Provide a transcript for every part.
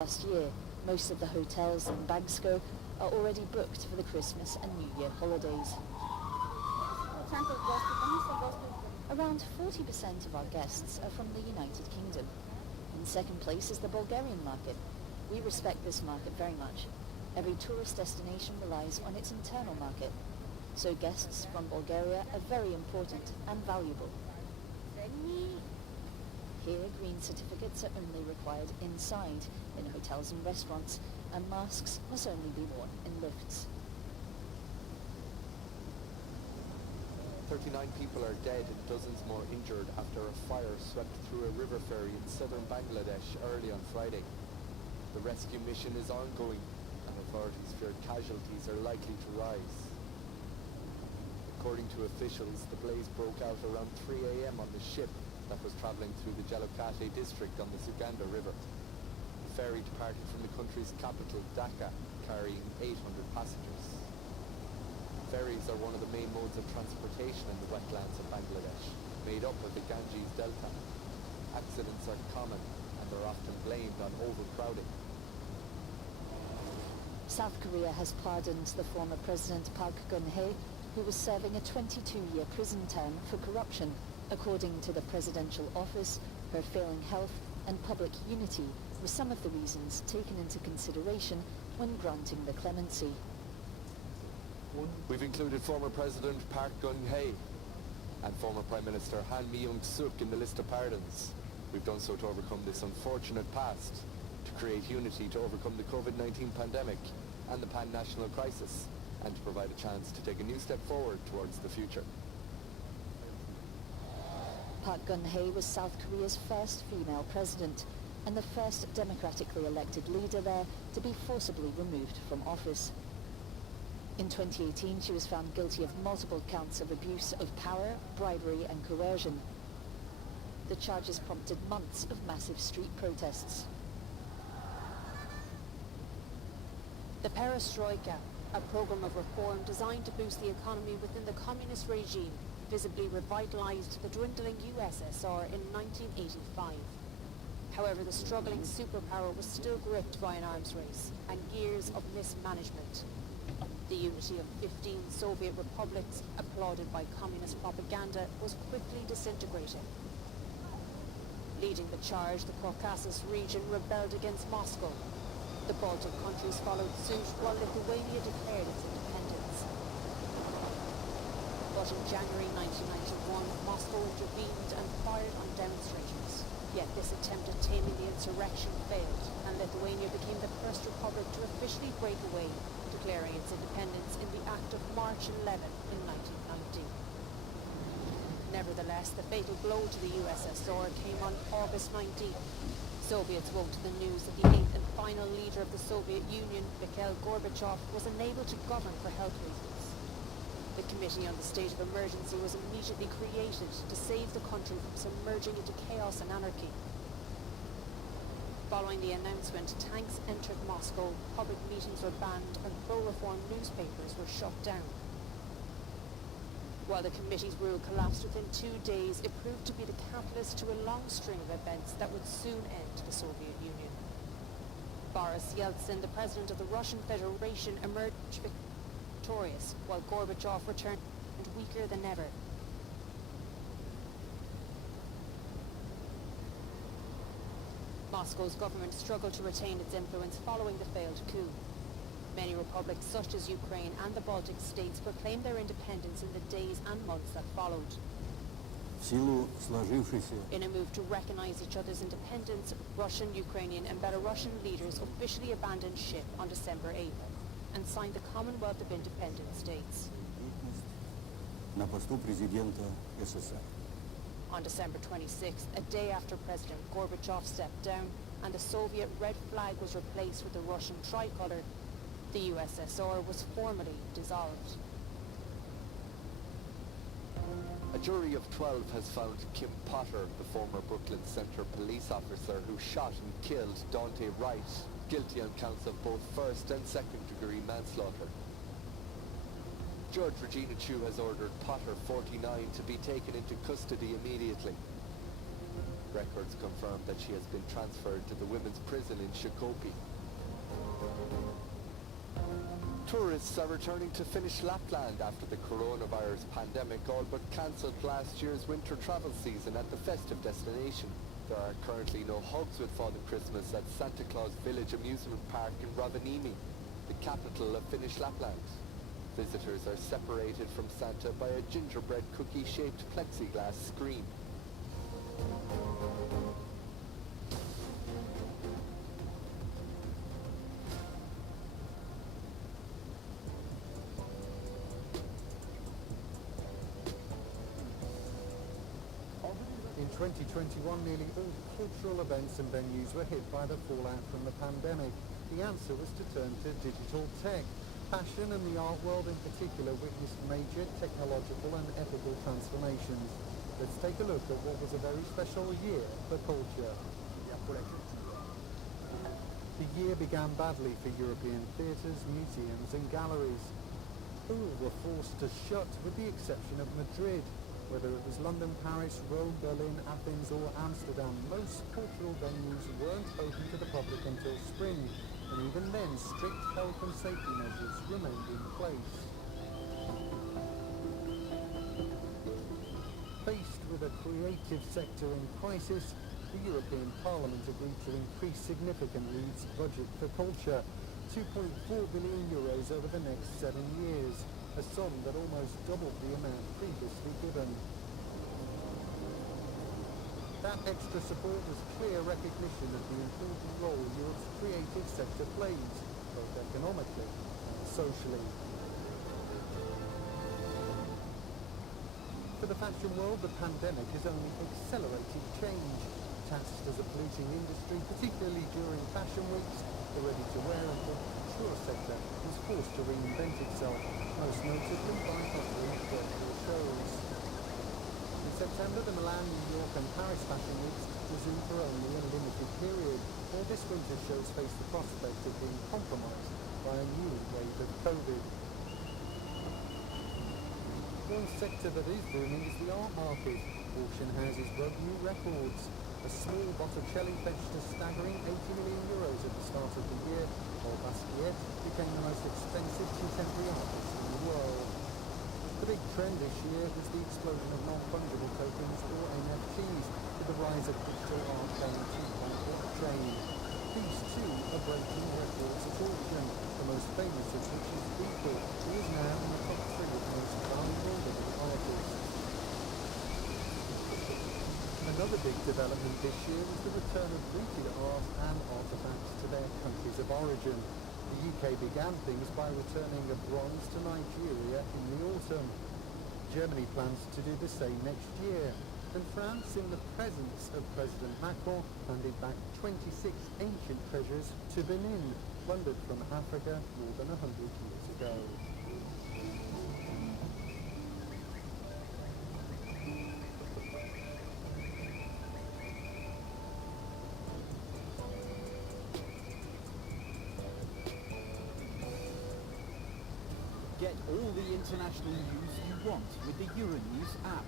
Last year, most of the hotels in Bagsko are already booked for the Christmas and New Year holidays. Around 40% of our guests are from the United Kingdom. In second place is the Bulgarian market. We respect this market very much. Every tourist destination relies on its internal market. So guests from Bulgaria are very important and valuable. Here, green certificates are only required inside, in hotels and restaurants, and masks must only be worn in lifts. 39 people are dead and dozens more injured after a fire swept through a river ferry in southern Bangladesh early on Friday. The rescue mission is ongoing, and authorities fear casualties are likely to rise. According to officials, the blaze broke out around 3 a.m. on the ship that was travelling through the Jalokate district on the Suganda River. The ferry departed from the country's capital, Dhaka, carrying 800 passengers. Ferries are one of the main modes of transportation in the wetlands of Bangladesh, made up of the Ganges Delta. Accidents are common, and they're often blamed on overcrowding. South Korea has pardoned the former President Park Geun-hye, who was serving a 22-year prison term for corruption. According to the presidential office, her failing health and public unity were some of the reasons taken into consideration when granting the clemency. We've included former President Park Geun-hye and former Prime Minister Han Mi-young-suk in the list of pardons. We've done so to overcome this unfortunate past, to create unity to overcome the COVID-19 pandemic and the pan-national crisis, and to provide a chance to take a new step forward towards the future. Park Geun-hye was South Korea's first female president and the first democratically elected leader there to be forcibly removed from office. In 2018, she was found guilty of multiple counts of abuse of power, bribery and coercion. The charges prompted months of massive street protests. The Perestroika, a program of reform designed to boost the economy within the communist regime, visibly revitalized the dwindling USSR in 1985. However, the struggling superpower was still gripped by an arms race and years of mismanagement. The unity of 15 Soviet republics, applauded by communist propaganda, was quickly disintegrating. Leading the charge, the Caucasus region rebelled against Moscow. The Baltic countries followed suit, while Lithuania declared its independence. But in January 1991, Moscow intervened and fired on demonstrators. Yet this attempt at taming the insurrection failed, and Lithuania became the first republic to officially break away, declaring its independence in the Act of March 11 in 1990. Nevertheless, the fatal blow to the USSR came on August 19th. Soviets woke to the news that the eighth and final leader of the Soviet Union, Mikhail Gorbachev, was unable to govern for health reasons. The Committee on the State of Emergency was immediately created to save the country from submerging into chaos and anarchy. Following the announcement, tanks entered Moscow, public meetings were banned, and pro-reform newspapers were shut down. While the committee's rule collapsed within 2 days, it proved to be the catalyst to a long string of events that would soon end the Soviet Union. Boris Yeltsin, the president of the Russian Federation, emerged victorious, while Gorbachev returned weaker than ever. Moscow's government struggled to retain its influence following the failed coup. Many republics such as Ukraine and the Baltic states proclaimed their independence in the days and months that followed. In a move to recognize each other's independence, Russian, Ukrainian and Belarusian leaders officially abandoned ship on December 8th and signed the Commonwealth of Independent States. On December 26th, a day after President Gorbachev stepped down and the Soviet red flag was replaced with the Russian tricolor, the USSR was formally dissolved. A jury of 12 has found Kim Potter, the former Brooklyn Center police officer who shot and killed Daunte Wright, guilty on counts of both first and second-degree manslaughter. Judge Regina Chu has ordered Potter, 49, to be taken into custody immediately. Records confirm that she has been transferred to the women's prison in Shikopi. Tourists are returning to Finnish Lapland after the coronavirus pandemic all but cancelled last year's winter travel season at the festive destination. There are currently no hugs with Father Christmas at Santa Claus Village Amusement Park in Rovaniemi, the capital of Finnish Lapland. Visitors are separated from Santa by a gingerbread cookie-shaped plexiglass screen. In 2021, nearly all cultural events and venues were hit by the fallout from the pandemic. The answer was to turn to digital tech. Fashion and the art world in particular witnessed major technological and ethical transformations. Let's take a look at what was a very special year for culture. The year began badly for European theatres, museums and galleries. All were forced to shut with the exception of Madrid. Whether it was London, Paris, Rome, Berlin, Athens or Amsterdam, most cultural venues weren't open to the public until spring, and even then strict health and safety measures remained in place. Faced with a creative sector in crisis, the European Parliament agreed to increase significantly its budget for culture, €2.4 billion over the next 7 years. A sum that almost doubled the amount previously given. That extra support was clear recognition of the important role Europe's creative sector plays, both economically and socially. For the fashion world, the pandemic has only accelerated change. Tasked as a polluting industry, particularly during fashion weeks, the ready-to-wear and couture sector was forced to reinvent itself, most notably by offering virtual shows. In September, the Milan, New York and Paris fashion weeks resumed for only a limited period, while this winter's shows face the prospect of being compromised by a new wave of COVID. One sector that is booming is the art market. Auction houses broke new records. A small Botticelli fetched a staggering €80 million at the start of the year, while Basquiat became the most expensive contemporary artist in the world. The big trend this year was the explosion of non-fungible tokens, or NFTs, with the rise of digital art guaranteed by blockchain. These too are breaking records at auction, the most famous of which is Beeple, who is now in the top 3 of the most valuable living artists. Another big development this year was the return of looted art and artefacts to their countries of origin. The UK began things by returning a bronze to Nigeria in the autumn. Germany plans to do the same next year. And France, in the presence of President Macron, handed back 26 ancient treasures to Benin, plundered from Africa more than 100 years ago. Get all the international news you want with the Euronews app.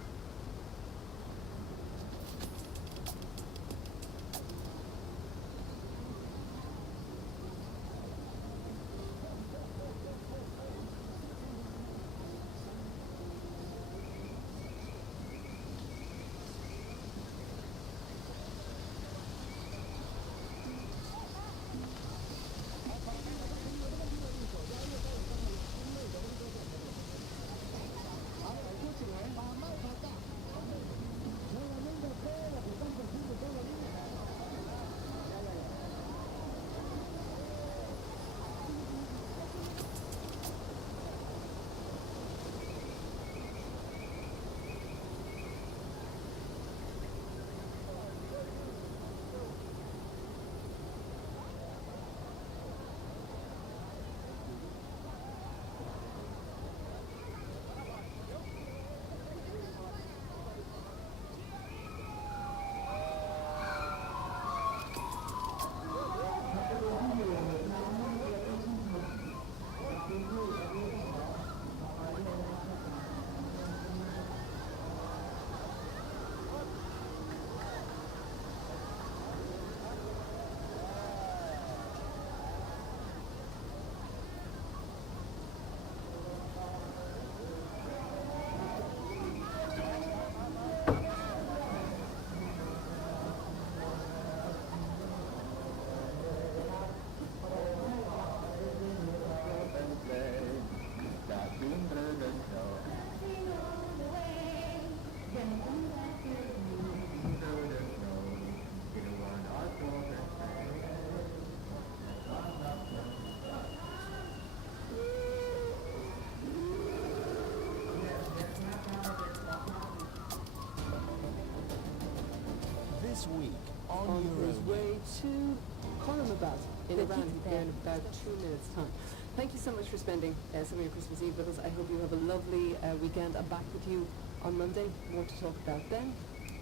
week on on his Euronews. way to Columnabad in They Iran keep here in them. about 2 minutes' time. Thank you so much for spending some of your Christmas Eve with us. I hope you have a lovely weekend. I'm back with you on Monday. More to talk about then.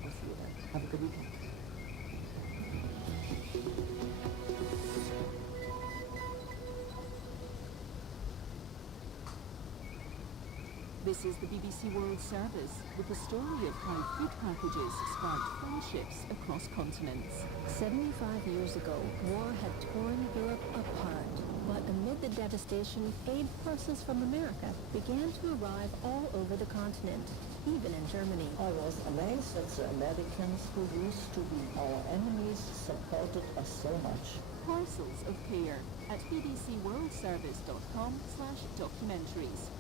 I'll see you then. Have a good weekend. This is the BBC World Service with the story of how food packages sparked friendships across continents. 75 years ago, war had torn Europe apart. But amid the devastation, aid parcels from America began to arrive all over the continent, even in Germany. I was amazed that the Americans, who used to be our enemies, supported us so much. Parcels appear at bbcworldservice.com/documentaries.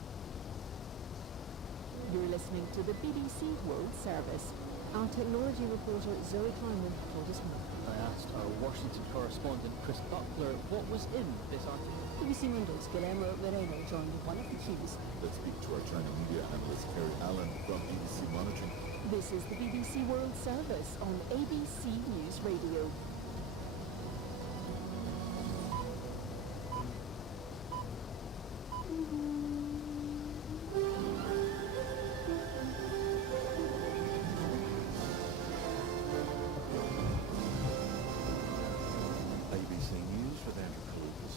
You're listening to the BBC World Service. Our technology reporter Zoe Kleiman told us more. I asked our Washington correspondent Chris Buckler what was in this article. BBC Mundo's Guillermo Moreno joined one of the teams. Let's speak to our China media analyst Kerry Allen from BBC Monitoring. This is the BBC World Service on ABC News Radio. ABC News with Andrew Kalukas.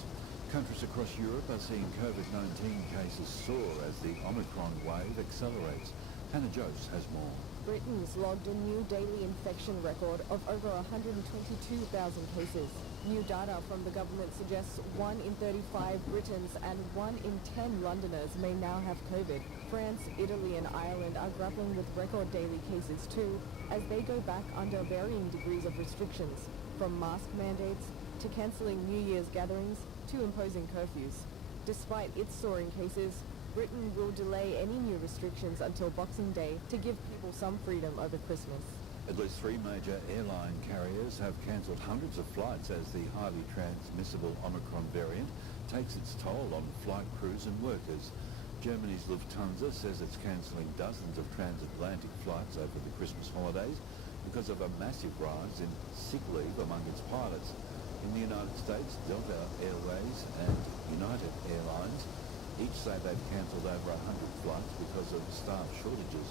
Countries across Europe are seeing COVID-19 cases soar as the Omicron wave accelerates. Hannah Jose has more. Britain's logged a new daily infection record of over 122,000 cases. New data from the government suggests 1 in 35 Britons and 1 in 10 Londoners may now have COVID. France, Italy and Ireland are grappling with record daily cases too, as they go back under varying degrees of restrictions, from mask mandates to cancelling New Year's gatherings to imposing curfews. Despite its soaring cases, Britain will delay any new restrictions until Boxing Day to give people some freedom over Christmas. At least 3 major airline carriers have cancelled hundreds of flights as the highly transmissible Omicron variant takes its toll on flight crews and workers. Germany's Lufthansa says it's cancelling dozens of transatlantic flights over the Christmas holidays because of a massive rise in sick leave among its pilots. In the United States, Delta Airways and United Airlines each say they've cancelled over 100 flights because of staff shortages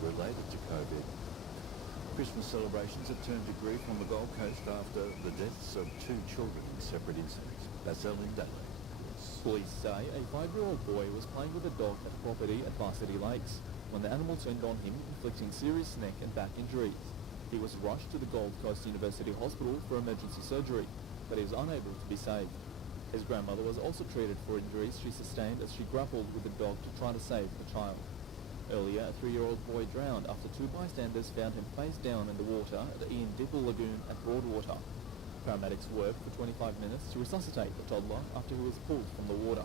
related to COVID. Christmas celebrations have turned to grief on the Gold Coast after the deaths of 2 children in separate incidents. That's Ellen Daly. Police say a 5-year-old boy was playing with a dog at property at Varsity Lakes when the animal turned on him, inflicting serious neck and back injuries. He was rushed to the Gold Coast University Hospital for emergency surgery, but he was unable to be saved. His grandmother was also treated for injuries she sustained as she grappled with the dog to try to save the child. Earlier, a 3-year-old boy drowned after 2 bystanders found him face down in the water at the Ian Dipple Lagoon at Broadwater. Paramedics worked for 25 minutes to resuscitate the toddler after he was pulled from the water.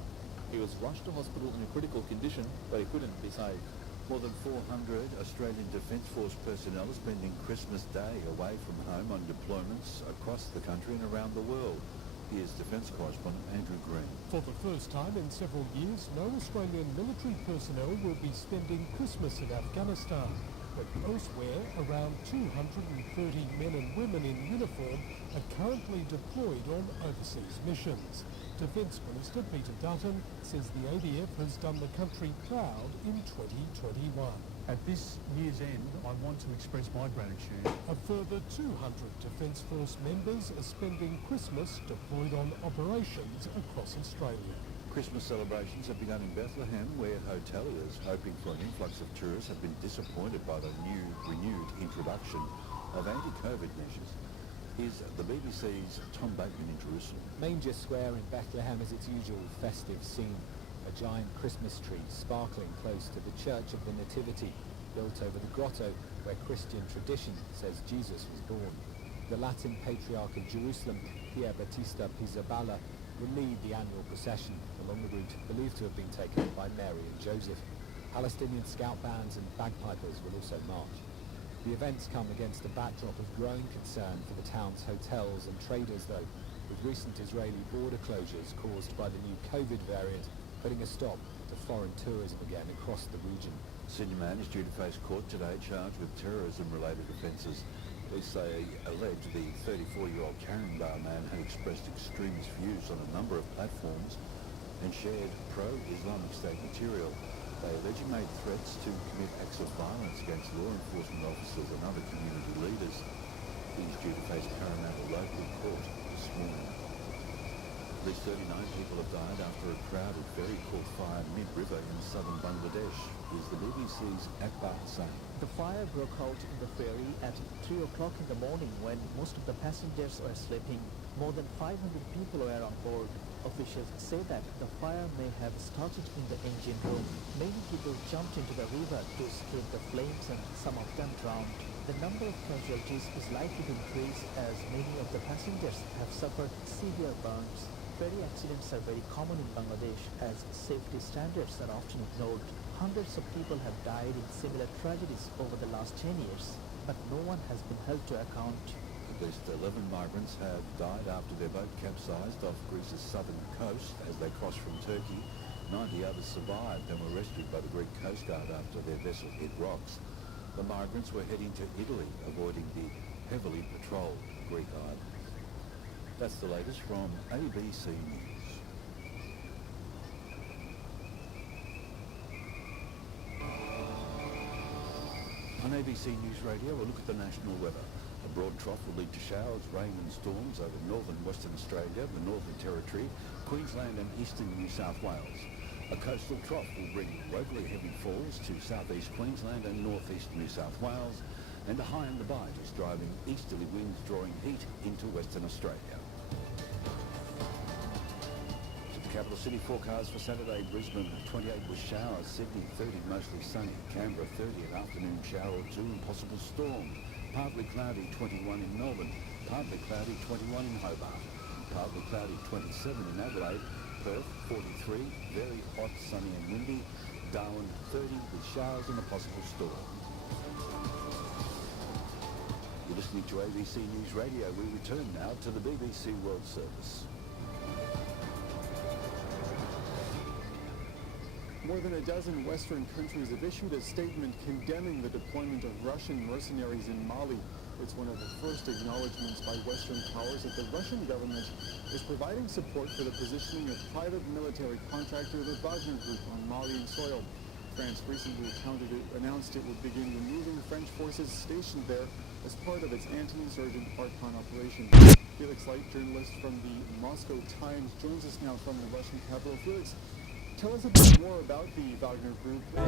He was rushed to hospital in a critical condition, but he couldn't be saved. More than 400 Australian Defence Force personnel are spending Christmas Day away from home on deployments across the country and around the world. Here's Defence correspondent Andrew Green. For the first time in several years, no Australian military personnel will be spending Christmas in Afghanistan. But elsewhere, around 230 men and women in uniform are currently deployed on overseas missions. Defence Minister Peter Dutton says the ADF has done the country proud in 2021. At this year's end, I want to express my gratitude. A further 200 Defence Force members are spending Christmas deployed on operations across Australia. Christmas celebrations have begun in Bethlehem, where hoteliers hoping for an influx of tourists have been disappointed by the renewed introduction of anti-COVID measures. Here's the BBC's Tom Bateman in Jerusalem. Manger Square in Bethlehem is its usual festive scene. A giant Christmas tree sparkling close to the Church of the Nativity, built over the grotto where Christian tradition says Jesus was born. The Latin Patriarch of Jerusalem, Pier Battista Pizzaballa, will lead the annual procession along the route believed to have been taken by Mary and Joseph. Palestinian scout bands and bagpipers will also march. The events come against a backdrop of growing concern for the town's hotels and traders though, with recent Israeli border closures caused by the new COVID variant putting a stop to foreign tourism again across the region. A senior man is due to face court today charged with terrorism-related offences. Police say allege the 34-year-old Karenbar man had expressed extremist views on a number of platforms and shared pro-Islamic State material. They allege he made threats to commit acts of violence against law enforcement officers and other community leaders. He's due to face Parramatta local court this morning. At least 39 people have died after a crowded ferry caught fire mid-river in southern Bangladesh. Here's the BBC's Akbar Hussain. The fire broke out in the ferry at 3 o'clock in the morning when most of the passengers were sleeping. More than 500 people were on board. Officials say that the fire may have started in the engine room. Many people jumped into the river to escape the flames and some of them drowned. The number of casualties is likely to increase as many of the passengers have suffered severe burns. Ferry accidents are very common in Bangladesh as safety standards are often ignored. Hundreds of people have died in similar tragedies over the last 10 years, but no one has been held to account. At least 11 migrants have died after their boat capsized off Greece's southern coast as they crossed from Turkey. 90 others survived and were rescued by the Greek Coast Guard after their vessel hit rocks. The migrants were heading to Italy, avoiding the heavily patrolled Greek island. That's the latest from ABC News. On ABC News Radio, we'll look at the national weather. A broad trough will lead to showers, rain and storms over northern Western Australia, the Northern Territory, Queensland and eastern New South Wales. A coastal trough will bring locally heavy falls to southeast Queensland and northeast New South Wales, and a high in the bight is driving easterly winds drawing heat into Western Australia. Capital City forecast for Saturday: Brisbane 28 with showers, Sydney 30 mostly sunny, Canberra 30 an afternoon shower or two and possible storm, partly cloudy 21 in Melbourne, partly cloudy 21 in Hobart, partly cloudy 27 in Adelaide, Perth 43, very hot, sunny and windy, Darwin 30 with showers and a possible storm. You're listening to ABC News Radio. We return now to the BBC World Service. More than a dozen Western countries have issued a statement condemning the deployment of Russian mercenaries in Mali. It's one of the first acknowledgements by Western powers that the Russian government is providing support for the positioning of private military contractor the Wagner Group on Malian soil. France recently announced it would begin removing French forces stationed there as part of its anti-insurgent Barkhane operation. Felix Light, journalist from the Moscow Times, joins us now from the Russian capital. Felix, tell us a bit more about the Wagner Group. From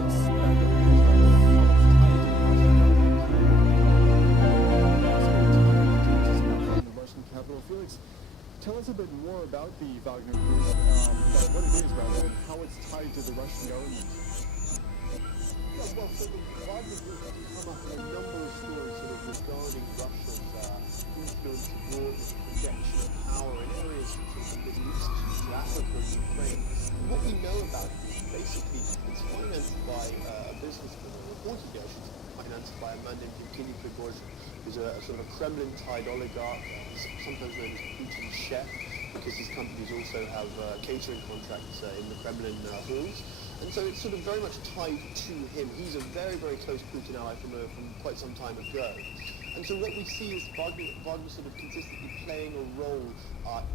the Russian capital, Felix, tell us a bit more about the Wagner Group, what it is rather, and how it's tied to the Russian government. Yeah, well, so the Wagner Group has come up with a number of stories sort of regarding Russia's influence abroad and projection of power in areas such as the Middle East, to Africa and Ukraine. And what we know about it is basically it's financed by a businessman, or reportedly I should say, financed by a man named Yevgeny Prigozhin, who's a sort of a Kremlin-tied oligarch, sometimes known as Putin's chef, because his companies also have catering contracts in the Kremlin halls. And so it's sort of very much tied to him. He's a very, very close Putin ally from quite some time ago. And so what we see is Wagner sort of consistently playing a role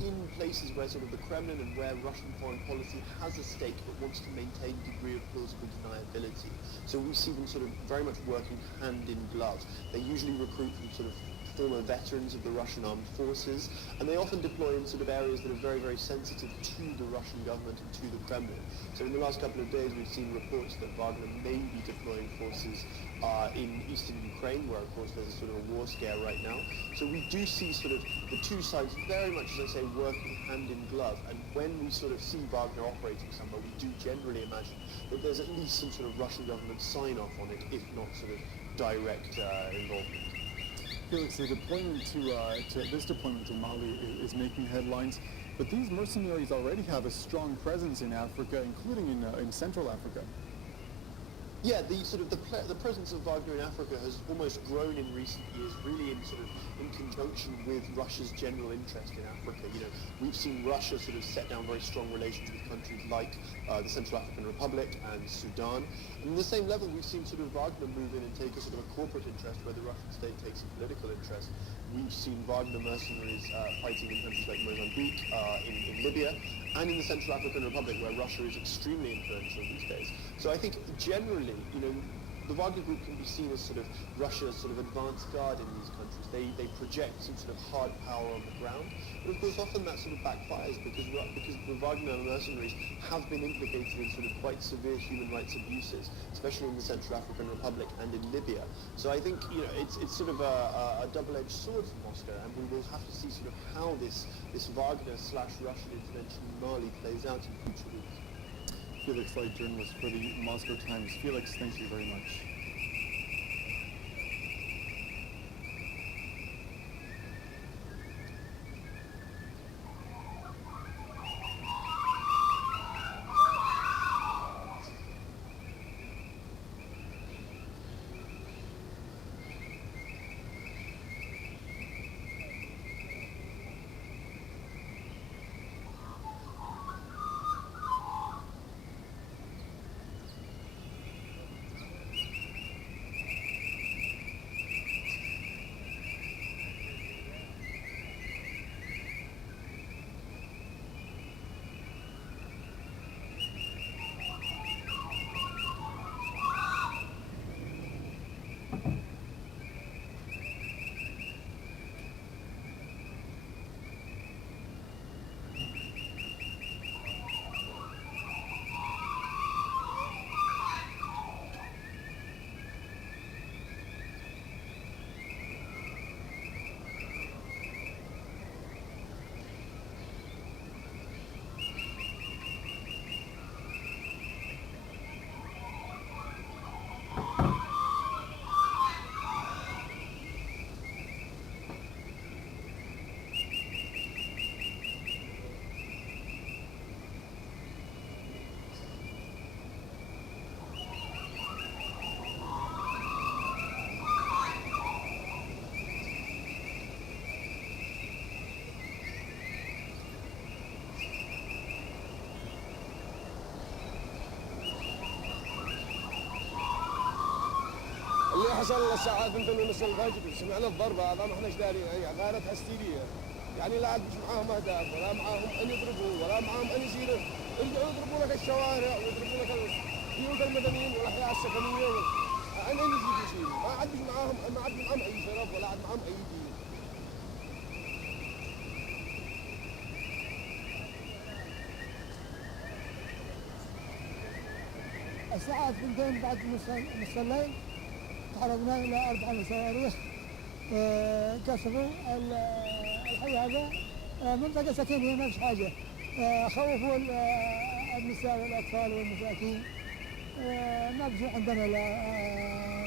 in places where sort of the Kremlin and where Russian foreign policy has a stake but wants to maintain a degree of plausible deniability. So we see them sort of very much working hand in glove. They usually recruit from sort of former veterans of the Russian armed forces, and they often deploy in sort of areas that are very, very sensitive to the Russian government and to the Kremlin. So in the last couple of days we've seen reports that Wagner may be deploying forces in eastern Ukraine, where of course there's a sort of a war scare right now. So we do see sort of the two sides very much, as I say, working hand in glove, and when we sort of see Wagner operating somewhere, we do generally imagine that there's at least some sort of Russian government sign-off on it, if not sort of direct involvement. Felix, the deployment this deployment to Mali is making headlines, but these mercenaries already have a strong presence in Africa, including in Central Africa. Yeah, the presence of Wagner in Africa has almost grown in recent years, really in conjunction with Russia's general interest in Africa. We've seen Russia set down very strong relations with countries like the Central African Republic and Sudan. And on the same level, we've seen Wagner move in and take a corporate interest where the Russian state takes a political interest. We've seen Wagner mercenaries fighting in countries like Mozambique, in Libya, and in the Central African Republic, where Russia is extremely influential these days. So I think generally, the Wagner Group can be seen as Russia's advance guard in these countries. They project some hard power on the ground, but of course often that backfires because the Wagner mercenaries have been implicated in quite severe human rights abuses, especially in the Central African Republic and in Libya. So I think it's a double-edged sword for Moscow, and we will have to see how this Wagner/Russian intervention in Mali plays out in future weeks. Felix Light, journalist for the Moscow Times. Felix, thank you very much. اللي حصل الساعة 2:30 الفجر سمعنا الضربة هذا ما احناش دارين هي غارت هستيرية يعني لا عاد مش معاهم أهداف ولا معاهم أن يضربوا ولا معاهم أن يزيلوا يرجعوا يضربوا لك الشوارع ويضربوا لك البيوت المدنيين والأحياء السكنية أن يزيدوا شيء ما عاد معاهم أي شرف ولا عاد معاهم أي دين. الساعة 2 بعد نص الليل تعرضنا إلى 4 صواريخ كسروا الحي هذا منطقة سكنية ما فيش حاجة خوفوا النساء والأطفال والمساكين ما فيش عندنا لا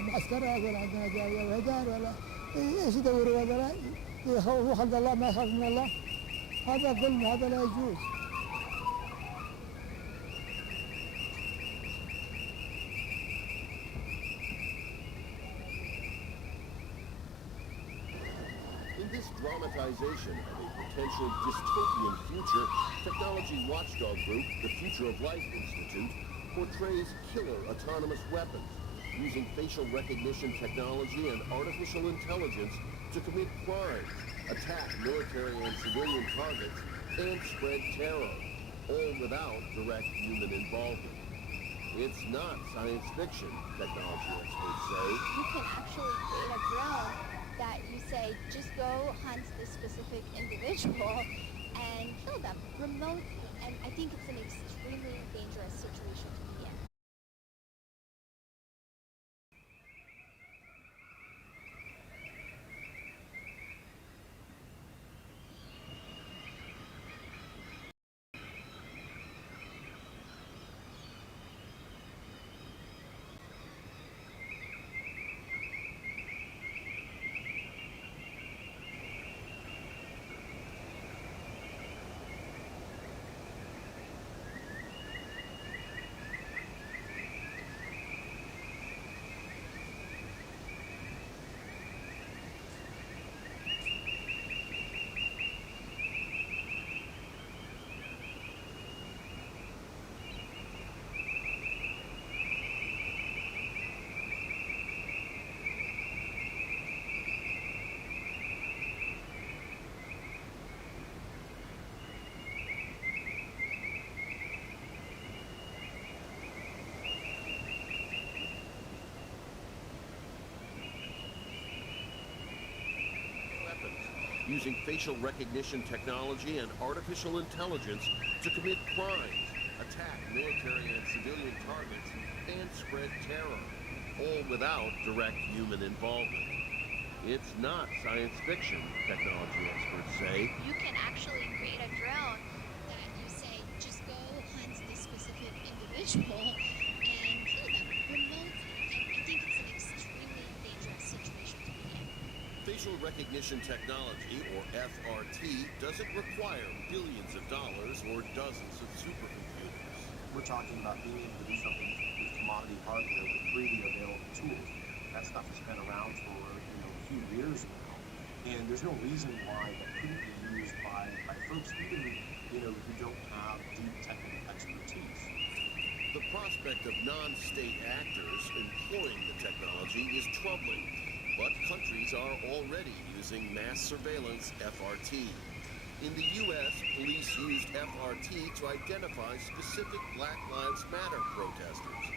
معسكرات ولا عندنا جاوية وهدار ولا ايش يدوروا هذا يخوفوا خلق الله ما يخاف من الله هذا ظلم هذا لا يجوز. In this dramatization of a potential dystopian future, technology watchdog group, the Future of Life Institute, portrays killer autonomous weapons, using facial recognition technology and artificial intelligence to commit crime, attack military and civilian targets, and spread terror, all without direct human involvement. It's not science fiction, technology experts say. You can actually create a drone that you say, just go hunt this specific individual and kill them remotely. And I think it's an extremely dangerous situation to be in. using facial recognition technology and artificial intelligence to commit crimes, attack military and civilian targets, and spread terror, all without direct human involvement. It's not science fiction, technology experts say. You can actually create a drone that you say, just go hunt this specific individual and kill them remotely. And I think it's an extremely dangerous situation to be in. Facial recognition technology, or FRT, doesn't require billions of dollars or dozens of supercomputers. We're talking about being able to do something with commodity hardware with freely available tools. That stuff has been around for a few years now, and there's no reason why that couldn't be used by folks even who don't have deep technical expertise. The prospect of non-state actors employing the technology is troubling, but countries are already using mass surveillance FRT. In the U.S., police used FRT to identify specific Black Lives Matter protesters,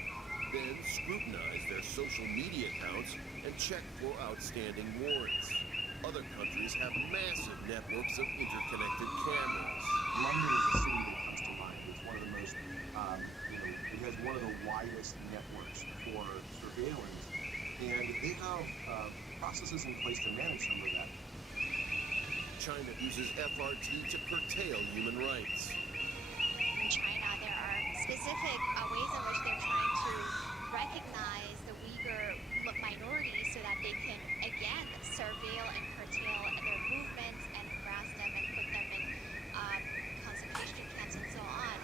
then scrutinized their social media accounts and checked for outstanding warrants. Other countries have massive networks of interconnected cameras. London is a city that comes to mind. It's one of the most, it has one of the widest networks for surveillance, and they have processes in place to manage some of that. China uses FRT to curtail human rights. In China, there are specific ways in which they're trying to recognize the Uyghur minority so that they can, again, surveil and curtail their movements and harass them and put them in concentration camps and so on.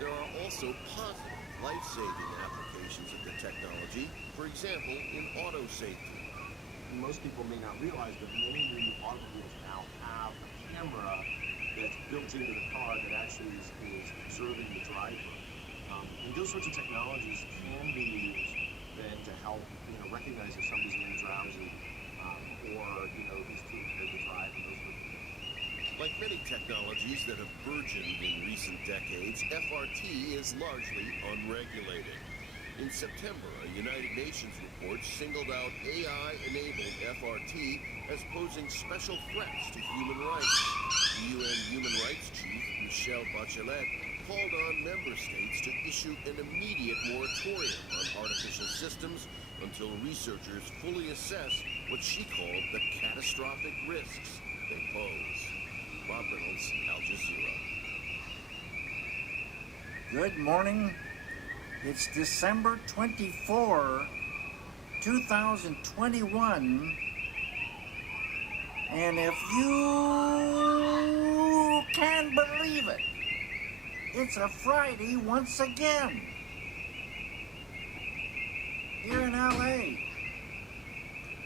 There are also positive, life-saving applications of the technology, for example, in auto safety. Most people may not realize that many new automobiles now have a camera that's built into the car that actually is observing the driver. And those sorts of technologies can be used then to help, recognize if somebody's getting drowsy or, who's too impaired to drive and those sorts of things. Like many technologies that have burgeoned in recent decades, FRT is largely unregulated. In September, a United Nations report singled out AI-enabled FRT as posing special threats to human rights. The UN Human Rights Chief, Michelle Bachelet, called on member states to issue an immediate moratorium on artificial systems until researchers fully assess what she called the catastrophic risks they pose. Bob Reynolds, Al Jazeera. Good morning. It's December 24, 2021, and if you can believe it, it's a Friday once again. Here in LA,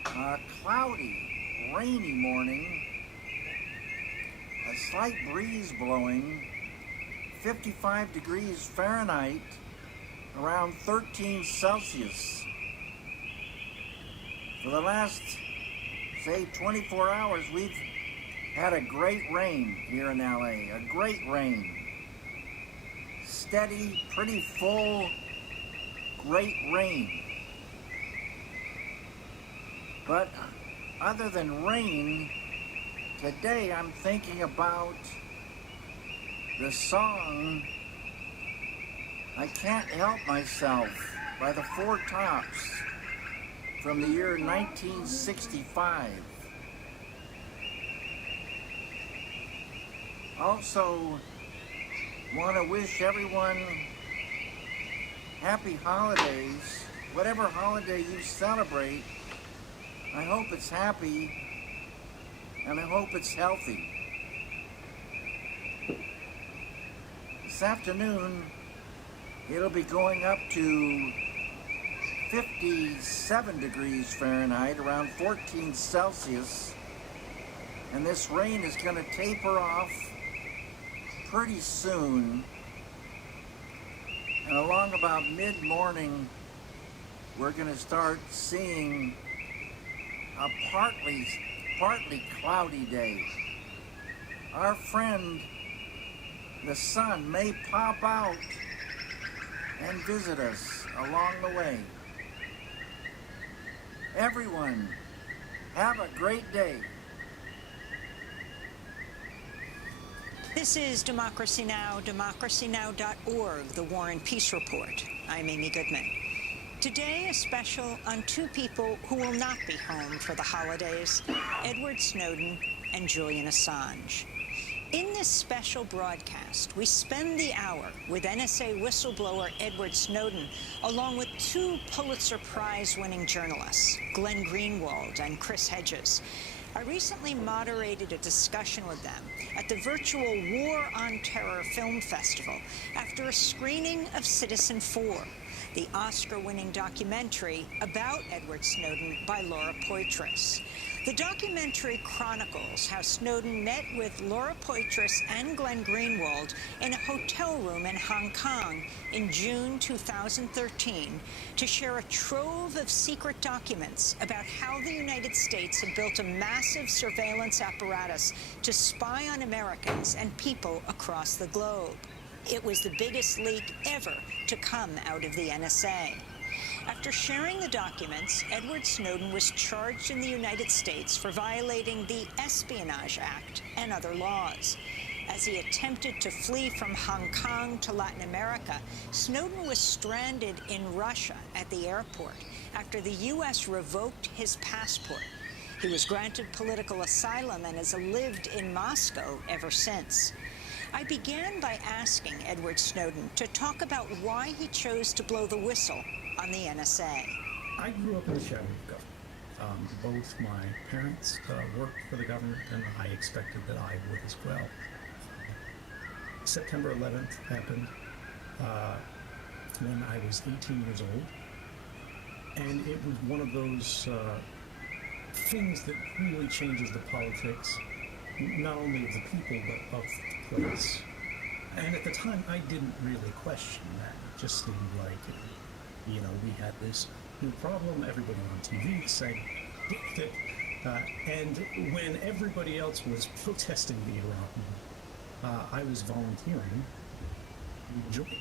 a cloudy, rainy morning, a slight breeze blowing, 55 degrees Fahrenheit, around 13 Celsius. For the last, say, 24 hours, we've had a great rain here in LA, a great rain. Steady, pretty full, great rain. But other than rain, today I'm thinking about the song I Can't Help Myself by the Four Tops from the year 1965. Also, want to wish everyone happy holidays. Whatever holiday you celebrate, I hope it's happy and I hope it's healthy. This afternoon, it'll be going up to 57 degrees Fahrenheit, around 14 Celsius. And this rain is going to taper off pretty soon. And along about mid-morning, we're going to start seeing a partly cloudy day. Our friend, the sun, may pop out and visit us along the way. Everyone, have a great day. This is Democracy Now!, democracynow.org, the War and Peace Report. I'm Amy Goodman. Today, a special on two people who will not be home for the holidays, Edward Snowden and Julian Assange. In this special broadcast, we spend the hour with NSA whistleblower Edward Snowden, along with two Pulitzer Prize-winning journalists, Glenn Greenwald and Chris Hedges. I recently moderated a discussion with them at the virtual War on Terror Film Festival after a screening of Citizen4, the Oscar-winning documentary about Edward Snowden by Laura Poitras. The documentary chronicles how Snowden met with Laura Poitras and Glenn Greenwald in a hotel room in Hong Kong in June 2013 to share a trove of secret documents about how the United States had built a massive surveillance apparatus to spy on Americans and people across the globe. It was the biggest leak ever to come out of the NSA. After sharing the documents, Edward Snowden was charged in the United States for violating the Espionage Act and other laws. As he attempted to flee from Hong Kong to Latin America, Snowden was stranded in Russia at the airport after the U.S. revoked his passport. He was granted political asylum and has lived in Moscow ever since. I began by asking Edward Snowden to talk about why he chose to blow the whistle on the NSA. I grew up in the shadow of government. Both my parents worked for the government, and I expected that I would as well. September 11th happened when I was 18 years old, and it was one of those things that really changes the politics, not only of the people, but of the place. And at the time, I didn't really question that. It just seemed like, you know, we had this new problem, everybody on TV saying it, and when everybody else was protesting the Iran, I was volunteering to join.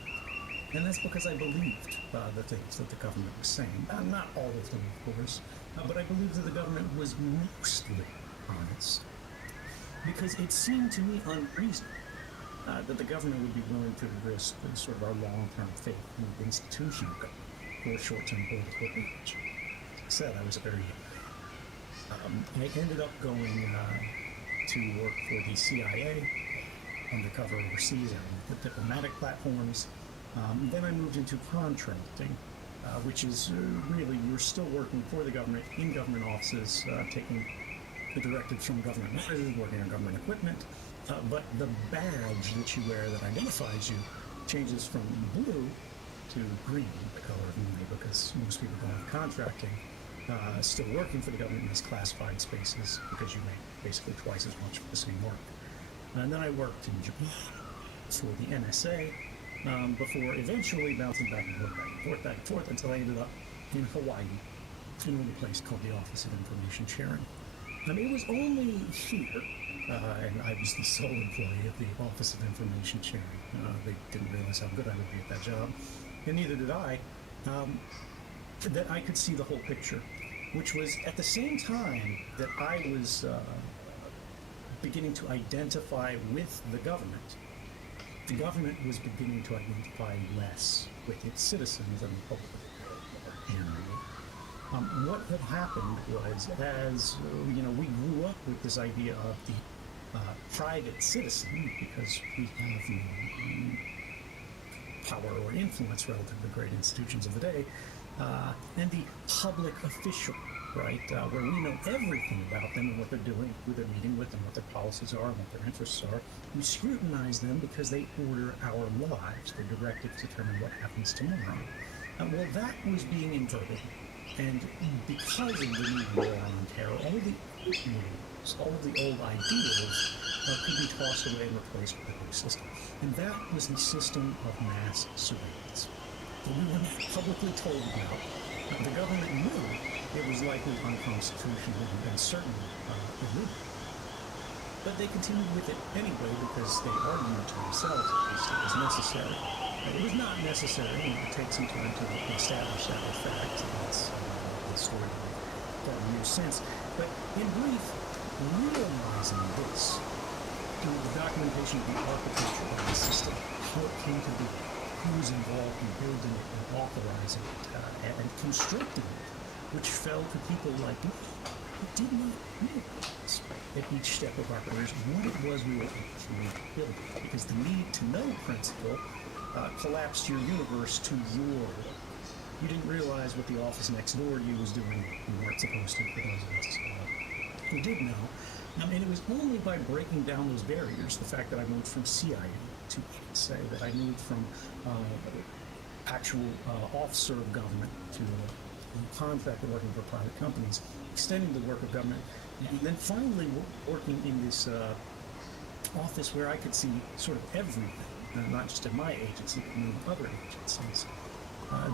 And that's because I believed the things that the government was saying. Not all of them, of course, but I believed that the government was mostly honest. Because it seemed to me unreasonable that the government would be willing to risk sort of our long-term faith in the institution of government for short-term political advantage. As I said, I was very young. I ended up going to work for the CIA, undercover overseas on the diplomatic platforms. Then I moved into contracting, which is really, you're still working for the government, in government offices, taking the directives from government managers, working on government equipment, but the badge that you wear that identifies you changes from blue to green, the color of money, because most people don't have contracting, still working for the government in these classified spaces because you make basically twice as much for the same work. And then I worked in Japan for the NSA, before eventually bouncing back and forth, until I ended up in Hawaii, in a little place called the Office of Information Sharing. I mean, it was only here, and I was the sole employee of the Office of Information Sharing. They didn't realize how good I would be at that job, and neither did I, that I could see the whole picture, which was at the same time that I was beginning to identify with the government was beginning to identify less with its citizens and the public. What had happened was, as you know, we grew up with this idea of the private citizen, because we have no power or influence relative to the great institutions of the day, and the public official, right, where we know everything about them and what they're doing, who they're meeting with, and what their policies are, and what their interests are. We scrutinize them because they order our lives. Their directives determine what happens tomorrow. Well, that was being inverted. And because of the new war on terror, all the rules, all of the old ideas could be tossed away and replaced with a new system. And that was the system of mass surveillance that we were not publicly told about. The government knew it was likely unconstitutional and certainly illegal. But they continued with it anyway because they argued to themselves at least it was necessary. It was not necessary, and it takes some time to establish that as fact. That's the story of 40 years since. But in brief, realizing this, the documentation of the architecture of the system, how it came to be, who was involved in building it and authorizing it and constructing it, which fell to people like me who did not realize at each step of our careers what it was we were actually building. Because the need to know principle collapsed your universe to your work. You didn't realize what the office next door to you was doing. You weren't supposed to, for those of us who did know. And it was only by breaking down those barriers, the fact that I moved from CIA to say that I moved from actual officer of government to contractor working for private companies, extending the work of government, and then finally working in this office where I could see sort of everything, not just at my agency, but in other agencies,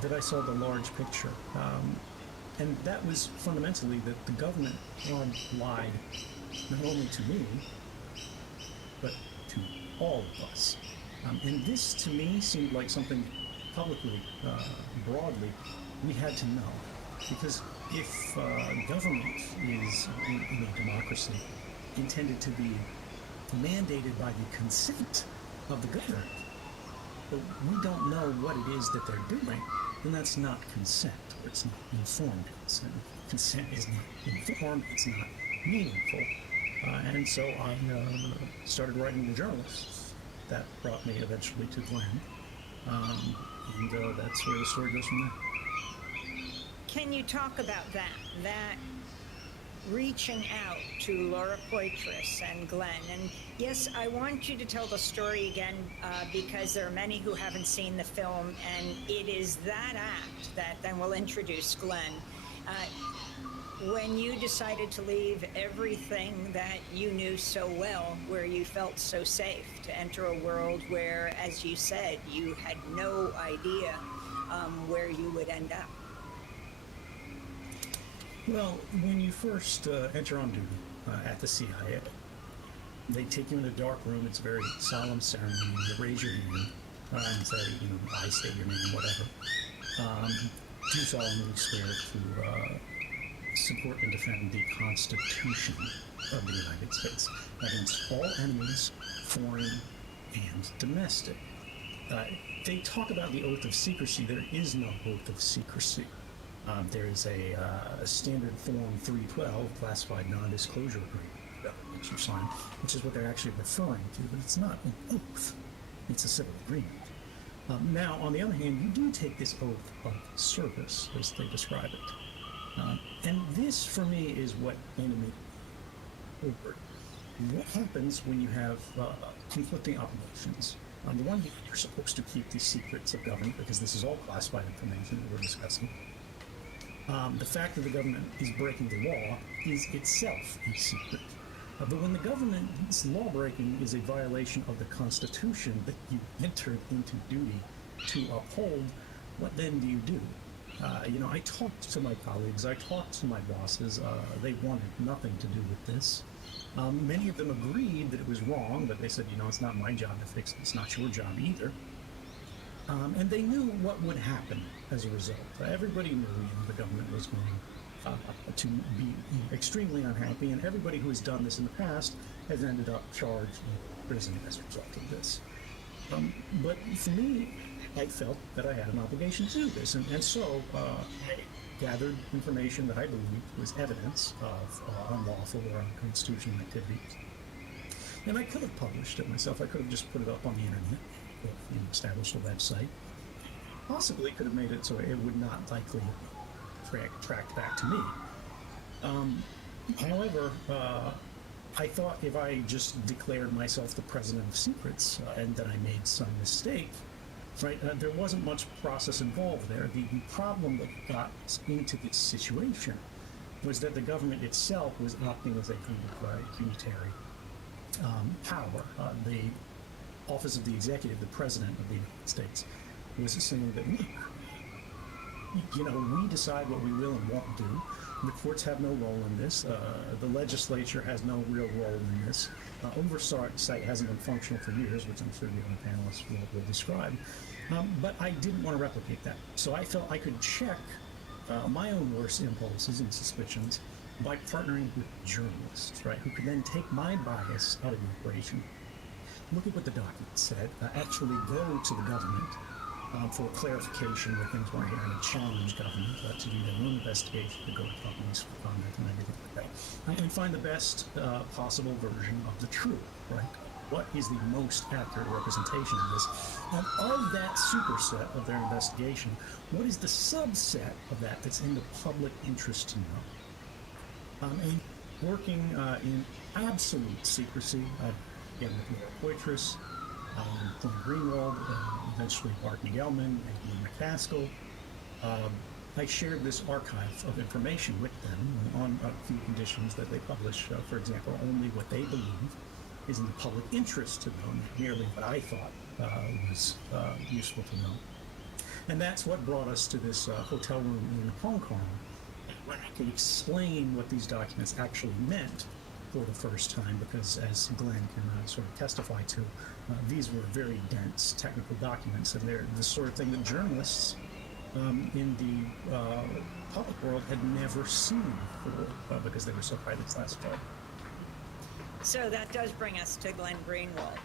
that I saw the large picture. And that was fundamentally that the government lied not only to me, but to all of us. And this, to me, seemed like something publicly, broadly, we had to know. Because if government is, in a democracy, intended to be mandated by the consent of the governed, but we don't know what it is that they're doing, then that's not consent, or it's not informed consent. Consent is not informed, it's not meaningful. And so I started writing The Journalist. That brought me eventually to Glenn. And that's where the story goes from there. Can you talk about that reaching out to Laura Poitras and Glenn? And yes, I want you to tell the story again because there are many who haven't seen the film, and it is that act that then will introduce Glenn. When you decided to leave everything that you knew so well, where you felt so safe, to enter a world where, as you said, you had no idea where you would end up. Well, when you first enter on duty at the CIA, they take you in a dark room. It's a very solemn ceremony. You raise your hand and say, I state your name, whatever. Do solemnly swear to support and defend the Constitution of the United States against all enemies, foreign and domestic. They talk about the oath of secrecy. There is no oath of secrecy. There is a standard Form 312, classified non-disclosure agreement, which you sign, which is what they're actually referring to, but it's not an oath. It's a civil agreement. Now, on the other hand, you do take this oath of service, as they describe it. And this, for me, is what animated over. What happens when you have conflicting obligations? On the one hand, you're supposed to keep the secrets of government, because this is all classified information that we're discussing. The fact that the government is breaking the law is itself a secret. But when the government's law-breaking is a violation of the Constitution that you entered into duty to uphold, what then do you do? I talked to my colleagues, I talked to my bosses, they wanted nothing to do with this. Many of them agreed that it was wrong, but they said, it's not my job to fix it, it's not your job either. And they knew what would happen as a result. Everybody knew the government was going to be extremely unhappy, and everybody who has done this in the past has ended up charged in prison as a result of this. But for me, I felt that I had an obligation to do this, and so I gathered information that I believed was evidence of unlawful or unconstitutional activities. And I could have published it myself. I could have just put it up on the internet, established a website. Possibly could have made it so it would not likely tracked back to me. However, I thought if I just declared myself the president of secrets and that I made some mistake, right, there wasn't much process involved there. The problem that got us into this situation was that the government itself was acting as a kind of unitary power. The Office of the Executive, the President of the United States, was saying that, we decide what we will and won't do. The courts have no role in this. The legislature has no real role in this. Oversight hasn't been functional for years, which I'm sure the other panelists will describe. But I didn't want to replicate that. So I felt I could check my own worst impulses and suspicions by partnering with journalists, right, who could then take my bias out of the equation, look at what the document said, actually go to the government for clarification where things weren't here, and challenge government to do their own investigation, to go to companies for comment and everything like that, and find the best possible version of the truth, right? What is the most accurate representation of this? And of that superset of their investigation, what is the subset of that that's in the public interest to know? And working in absolute secrecy, again, with Laura Poitras, Glenn Greenwald, eventually Bart Gelman, and Ian McCaskill, I shared this archive of information with them on a few conditions that they publish. For example, only what they believe is in the public interest to know, not merely what I thought was useful to know. And that's what brought us to this hotel room in Hong Kong, where I could explain what these documents actually meant for the first time, because as Glenn can sort of testify to, these were very dense technical documents, and they're the sort of thing that journalists in the public world had never seen before, because they were so highly classified. So that does bring us to Glenn Greenwald.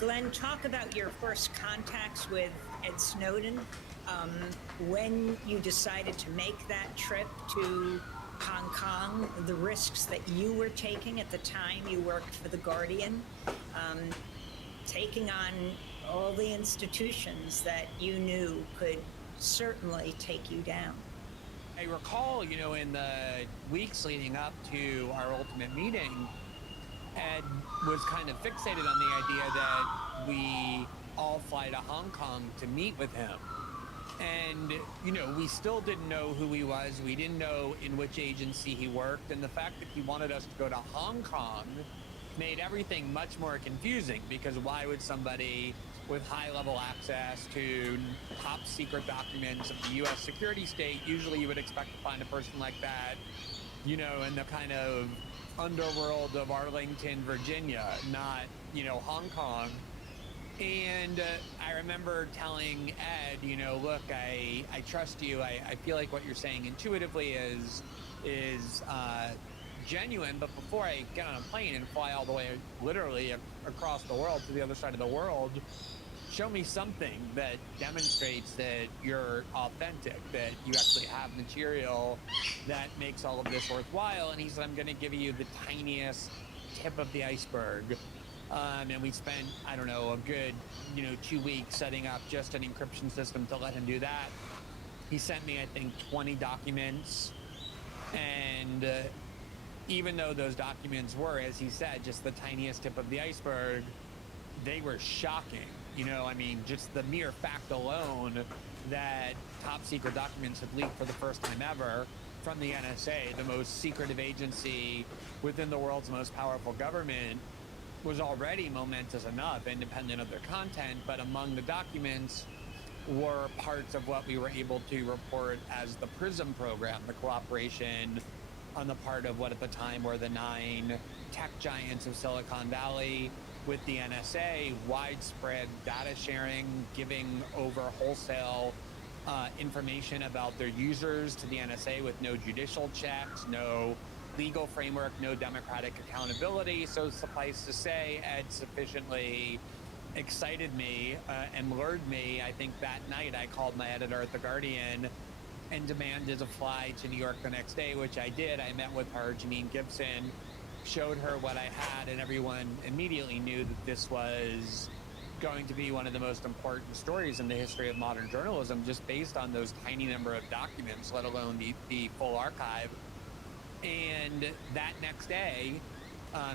Glenn, talk about your first contacts with Ed Snowden, when you decided to make that trip to Hong Kong, the risks that you were taking at the time you worked for The Guardian, taking on all the institutions that you knew could certainly take you down. I recall, in the weeks leading up to our ultimate meeting, Ed was kind of fixated on the idea that we all fly to Hong Kong to meet with him. And, we still didn't know who he was. We didn't know in which agency he worked. And the fact that he wanted us to go to Hong Kong made everything much more confusing, because why would somebody with high-level access to top-secret documents of the U.S. security state, usually you would expect to find a person like that, in the kind of underworld of Arlington, Virginia, not, Hong Kong. And I remember telling Ed, look, I trust you. I feel like what you're saying intuitively is genuine, but before I get on a plane and fly all the way, literally across the world to the other side of the world, show me something that demonstrates that you're authentic, that you actually have material that makes all of this worthwhile. And he said, I'm going to give you the tiniest tip of the iceberg. And we spent, I don't know, a good, 2 weeks setting up just an encryption system to let him do that. He sent me, I think, 20 documents. And even though those documents were, as he said, just the tiniest tip of the iceberg, they were shocking. Just the mere fact alone that top secret documents had leaked for the first time ever from the NSA, the most secretive agency within the world's most powerful government, was already momentous enough, independent of their content. But among the documents were parts of what we were able to report as the PRISM program, the cooperation on the part of what at the time were the 9 tech giants of Silicon Valley with the NSA, widespread data sharing, giving over wholesale information about their users to the NSA with no judicial checks, no legal framework, no democratic accountability. So suffice to say, Ed sufficiently excited me and lured me. I think that night I called my editor at The Guardian and demanded a fly to New York the next day, which I did. I met with her, Janine Gibson, showed her what I had, and everyone immediately knew that this was going to be one of the most important stories in the history of modern journalism, just based on those tiny number of documents, let alone the full archive. And that next day,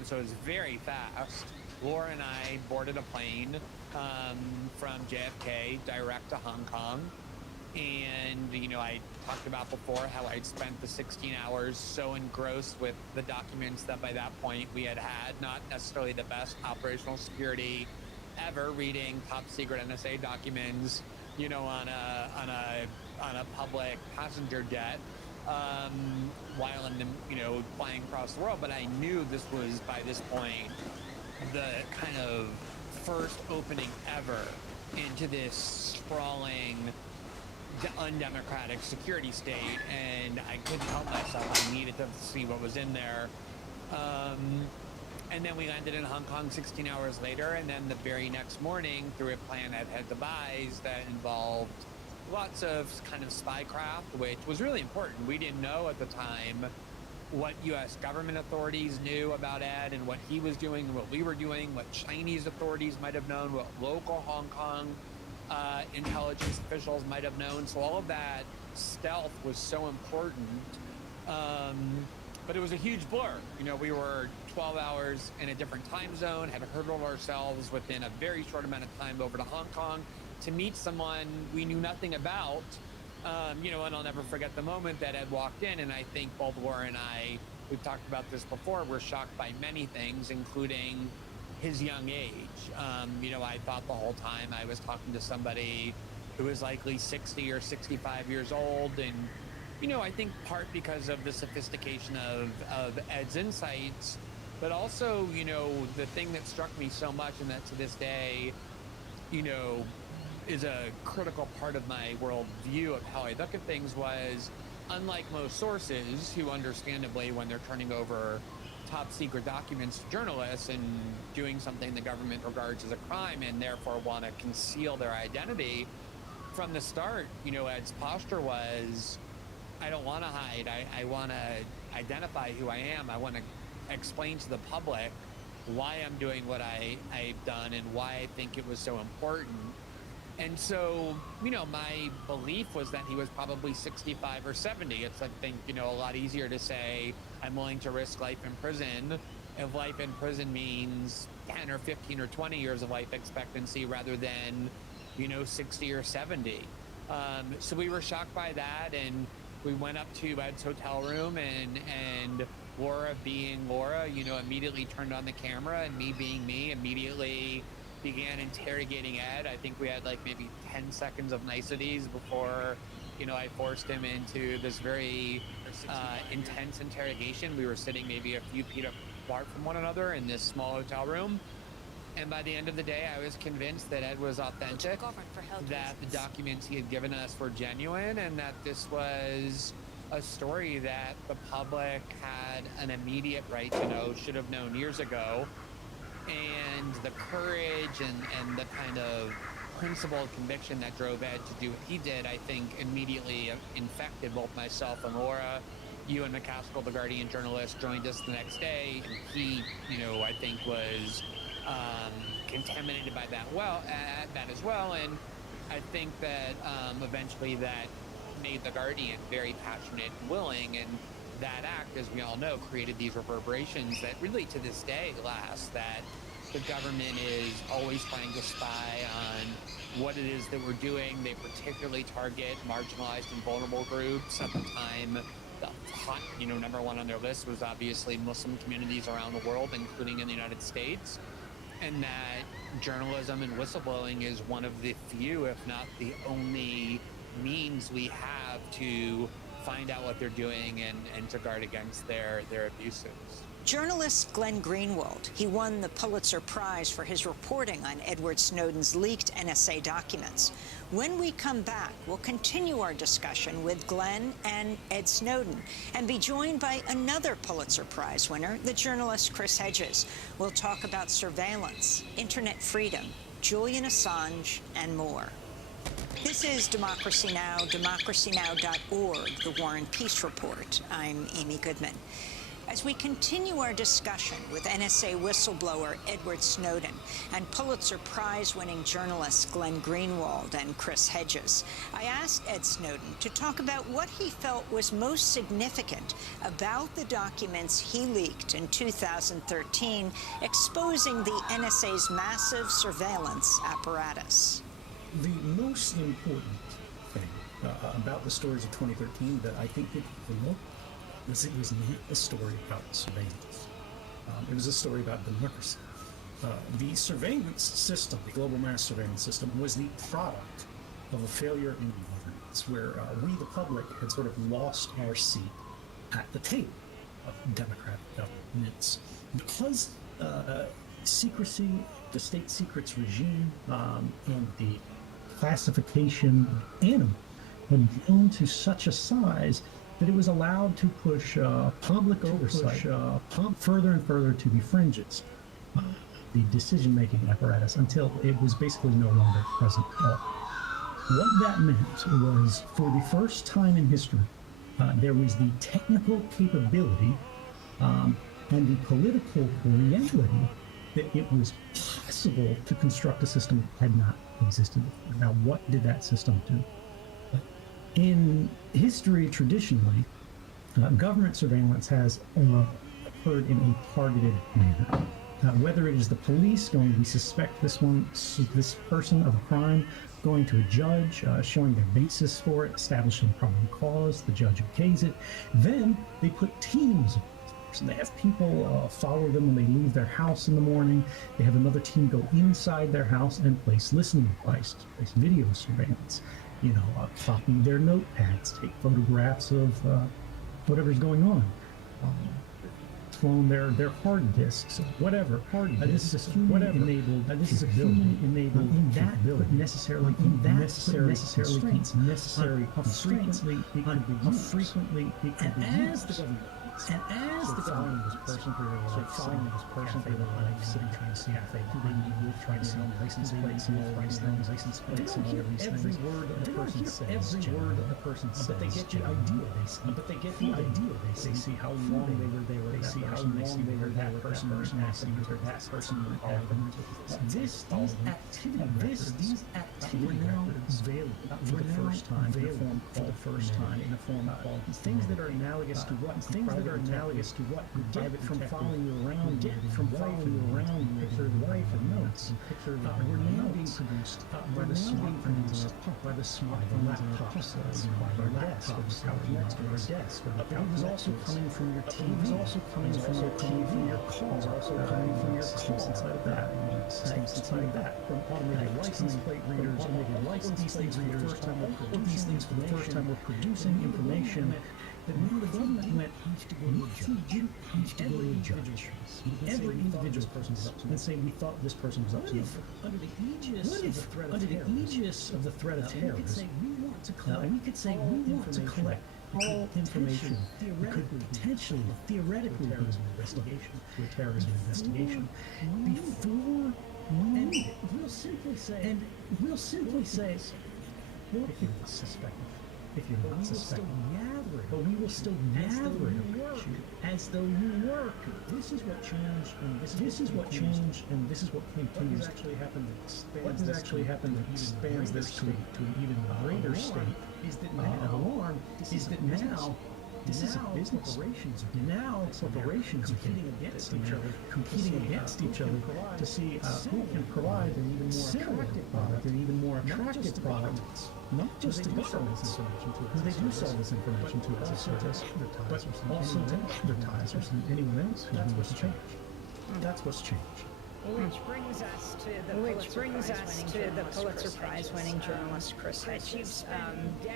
so it was very fast, Laura and I boarded a plane from JFK direct to Hong Kong. And, I talked about before how I'd spent the 16 hours so engrossed with the documents that by that point we had not necessarily the best operational security ever, reading top secret NSA documents, on a public passenger jet, while in flying across the world. But I knew this was, by this point, the kind of first opening ever into this sprawling undemocratic security state, and I couldn't help myself. I needed to see what was in there. And then we landed in Hong Kong 16 hours later, and then the very next morning through a plan I'd had devised that involved lots of kind of spycraft, which was really important. We didn't know at the time what U.S. government authorities knew about Ed and what he was doing and what we were doing, what Chinese authorities might have known, what local Hong Kong intelligence officials might have known. So all of that stealth was so important. But it was a huge blur. You know, we were 12 hours in a different time zone, had hurdled ourselves within a very short amount of time over to Hong Kong to meet someone we knew nothing about. You know, and I'll never forget the moment that Ed walked in, and I think both Laura and I, we've talked about this before, were shocked by many things, including his young age. You know, I thought the whole time I was talking to somebody who was likely 60 or 65 years old, and you know, I think part because of the sophistication of Ed's insights, but also, you know, the thing that struck me so much, and that to this day, you know, is a critical part of my worldview of how I look at things was, unlike most sources who understandably, when they're turning over top secret documents to journalists and doing something the government regards as a crime and therefore want to conceal their identity, from the start, you know, Ed's posture was, I don't want to hide. I want to identify who I am. I want to explain to the public why I'm doing what I've done and why I think it was so important. And so, you know, my belief was that he was probably 65 or 70. It's, I think, you know, a lot easier to say I'm willing to risk life in prison if life in prison means 10 or 15 or 20 years of life expectancy rather than, you know, 60 or 70. So we were shocked by that, and we went up to Ed's hotel room, and Laura being Laura, you know, immediately turned on the camera, and me being me immediately began interrogating Ed. I think we had like maybe 10 seconds of niceties before, you know, I forced him into this very intense interrogation. We were sitting maybe a few feet apart from one another in this small hotel room. And by the end of the day, I was convinced that Ed was authentic, that the documents he had given us were genuine, and that this was a story that the public had an immediate right to know, should have known years ago. And the courage and the kind of principled conviction that drove Ed to do what he did, I think, immediately infected both myself and Laura. Ewan McCaskill, the Guardian journalist, joined us the next day, and he, you know, I think was contaminated by that as well, and I think that eventually that made the Guardian very passionate and willing, and that act, as we all know, created these reverberations that really to this day last, that the government is always trying to spy on what it is that we're doing. They particularly target marginalized and vulnerable groups. At the time, the hot, you know, number one on their list was obviously Muslim communities around the world, including in the United States. And that journalism and whistleblowing is one of the few, if not the only, means we have to find out what they're doing and to guard against their abuses. Journalist Glenn Greenwald, he won the Pulitzer Prize for his reporting on Edward Snowden's leaked NSA documents. When we come back, we'll continue our discussion with Glenn and Ed Snowden and be joined by another Pulitzer Prize winner, the journalist Chris Hedges. We'll talk about surveillance, internet freedom, Julian Assange, and more. This is Democracy Now!, democracynow.org, the War and Peace Report. I'm Amy Goodman. As we continue our discussion with NSA whistleblower Edward Snowden and Pulitzer Prize-winning journalists Glenn Greenwald and Chris Hedges, I asked Ed Snowden to talk about what he felt was most significant about the documents he leaked in 2013, exposing the NSA's massive surveillance apparatus. The most important thing about the stories of 2013 that I think people overlooked was it was not a story about surveillance. It was a story about democracy. The surveillance system, the global mass surveillance system, was the product of a failure in governance, where we, the public, had sort of lost our seat at the table of democratic governance. Because secrecy, the state secrets regime, and the classification of animals had grown to such a size that it was allowed to push public oversight further and further to the fringes, the decision-making apparatus, until it was basically no longer present at all. What that meant was, for the first time in history, there was the technical capability and the political reality that it was possible to construct a system that had not existed before. Now, what did that system do? In history, traditionally, government surveillance has occurred in a targeted manner. Whether it is the police going, we suspect this person of a crime, going to a judge, showing their basis for it, establishing probable cause, the judge okays it. Then they put teams of this person. They have people follow them when they leave their house in the morning. They have another team go inside their house and place listening devices, place video surveillance, copy their notepads, take photographs of whatever's going on. Clone their hard disks, whatever. This is a human-enabled capability. In that, but necessarily constraints necessary how frequently it could be used. And as the government following this person through their life, sitting trying to see if they trying to see license plates and all these things, every word that the person says, but they get the idea. They see how long they were there with that person. They see where that person where that person these activity were now available for the first time in a form called things that are analogous to what you get from following you around, picture of wife and notes. We're now being produced by the smartphones, by the laptops, by our laptops, next to our desk. It was also coming from your TV. It was also coming from your car. It was also coming from your car. Inside that, from automated license plate readers, these things for the first time were producing information. That now the government went, didn't have to go to a judge. Every individual person was up to and say, we thought this person was up to nothing. Under the aegis of the threat of terrorism, we could say we want to collect all information that could potentially, theoretically, be an investigation, to a terrorism investigation, before and we'll simply say, well, if you're not suspecting, but we will still gather it as though you were. This is what changed, and this is what continues. What has actually happened that expands this to an even greater state is that now this is a business. Corporations are competing against each other to see who can provide an even more attractive product, an even more attractive product. Not just to governments, because they do sell this information to us as service, but also to advertisers and anyone else who wants to change. That's what's changed. Which brings us to the Pulitzer Prize-winning journalist Chris Hedges.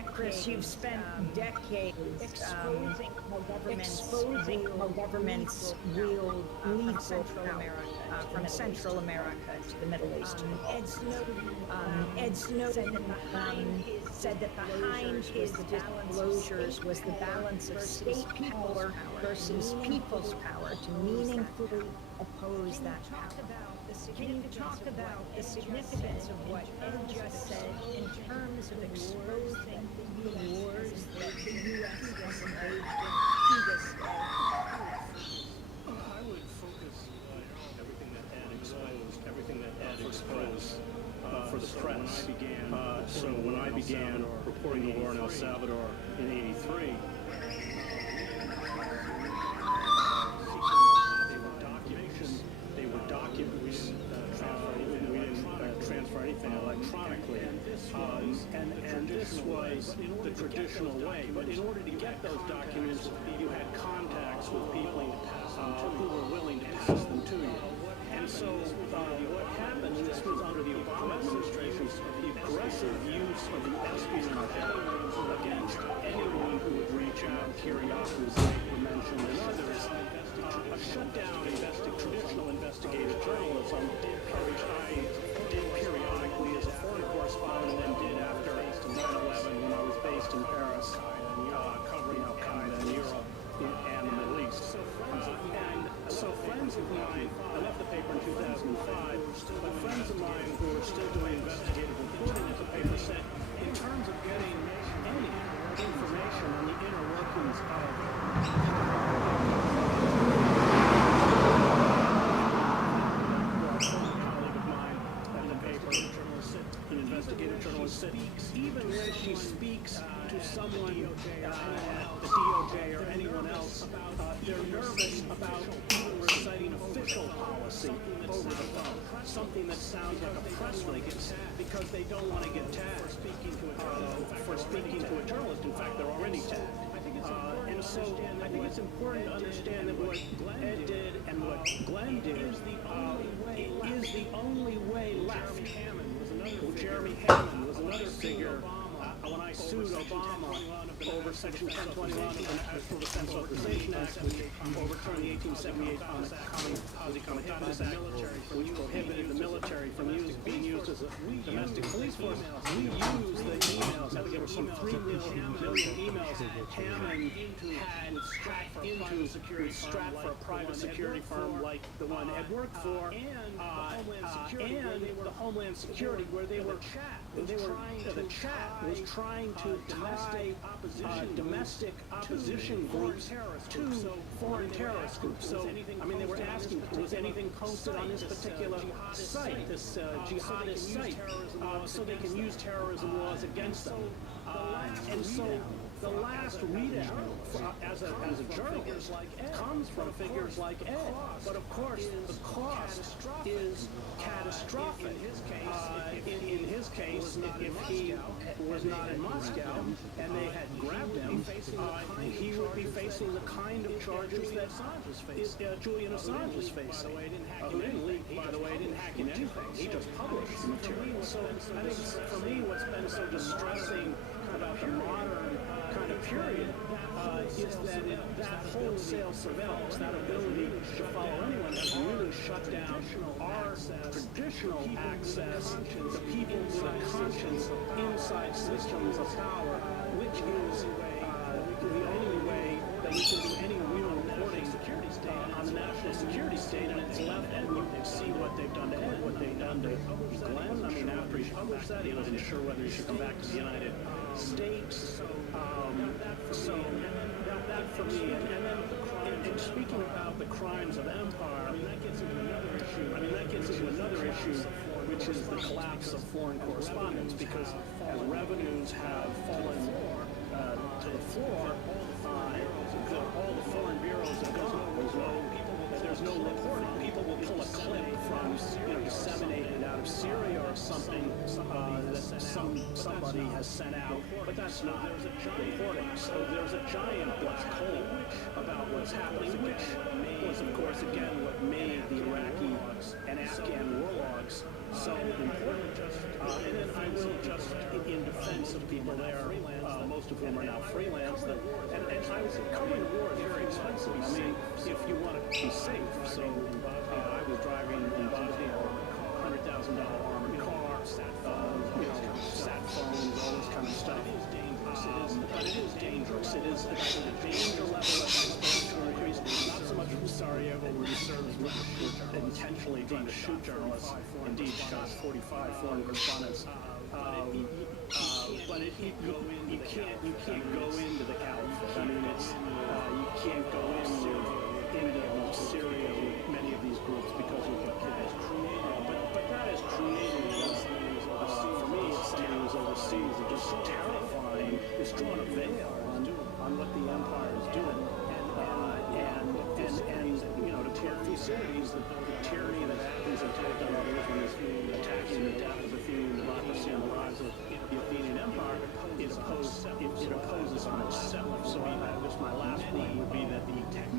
Chris, you've spent decades exposing how governments wield lethal power from Central America to the Middle East. Ed Snowden said that behind his disclosures was the balance of state power versus people's power to meaningfully oppose that power. Can you talk about the significance of what Ed just said in terms of exposing the wars that the U.S. was engaged in to this day? I would focus everything that Ed exposed for the press. When I began reporting the war in El Salvador in '83, they were documents. We didn't transfer anything electronically, and this was the traditional way. But in order to get those documents, you had contacts with people who were willing to pass them to you. And so what happened, and this was under the Obama administration's aggressive use of the espionage against anyone who would reach out, Kiriakou's were mentioned, and others, shut down traditional investigative journalism, which I did periodically as a foreign correspondent and did after 9/11 when I was based means of an investigative journalist said, even when she speaks to someone at the DOJ or anyone else, they're nervous about even reciting official policy over the phone, something that sounds like a press release, because they don't want to get tagged for speaking to a journalist. In fact, they're already tagged. And so I think it's important to understand that what Ed did and what Glenn did is the only way left. Jeremy Hammond was another figure. When I sued Obama over Section 1021 of the National Defense Authorization Act, overturning the 1878 Quasi Comitatus Act, which prohibited the military from being used as a domestic police force, we used the emails. I think there were some 3 million emails Hammond had hacked into with Strat for a private security firm like the one Ed worked for, and the Homeland Security, where the chat was trying to tie domestic opposition groups to foreign terrorist groups. So, I mean, they were asking, was anything posted on this particular site, this jihadist site, so they can use terrorism laws against them. And so the last readout as a journalist comes from figures like Ed. But of course, the cost is catastrophic. In his case, if he was not in Moscow and they had grabbed him, he would be facing the kind of charges that Julian Assange is facing. Who didn't leak, by the way, didn't hack in anything. He just published the material. So I think for me, what's been so distressing about the modern kind of period is that that wholesale surveillance, that ability to follow anyone, has really shut down our traditional access to people with a conscience inside systems of power, which is the only way that we can do any real reporting on the national security state. And it's left, and you can see what they've done to Ed, what they've done to Glenn. I mean, after he published that, he wasn't sure whether he should come back to the United States. So that for me, and then speaking about the crimes of empire, I mean, that gets into another issue, which is the collapse of foreign correspondence, because as revenues have fallen to the floor, all the foreign bureaus are gone. There's no reporting. People will pull a clip from, disseminated out of Syria or something that somebody has sent out, but that's not reporting. So there's a giant black hole about what's happening, which was, of course, again, what made the Iraqi and Afghan war logs so important. And then I will just, in defense of people there, most of whom are now freelance, and I was covering war is very expensive. I mean, if you want to be safe, so I was driving in Bosnia a $100,000 armored car, sat phones, all this kind of stuff. But it is dangerous. It is the danger level of exposure increased. Not so much from Sarajevo, where he serves intentionally trying to shoot journalists. Indeed, shot 45 foreign correspondents. But you can't go into the Caliphate. I mean, you can't go into Syria with many of these groups because of what has created. But that has created, for me, something who's overseas, is just terrifying. It's drawn a veil on what the empire is doing. And to tear Thucydides, the tyranny that Athens attacked on others when he's attacking the death of Athenian democracy and the rise of the Athenian Empire, it opposes on itself. So just my last point would be that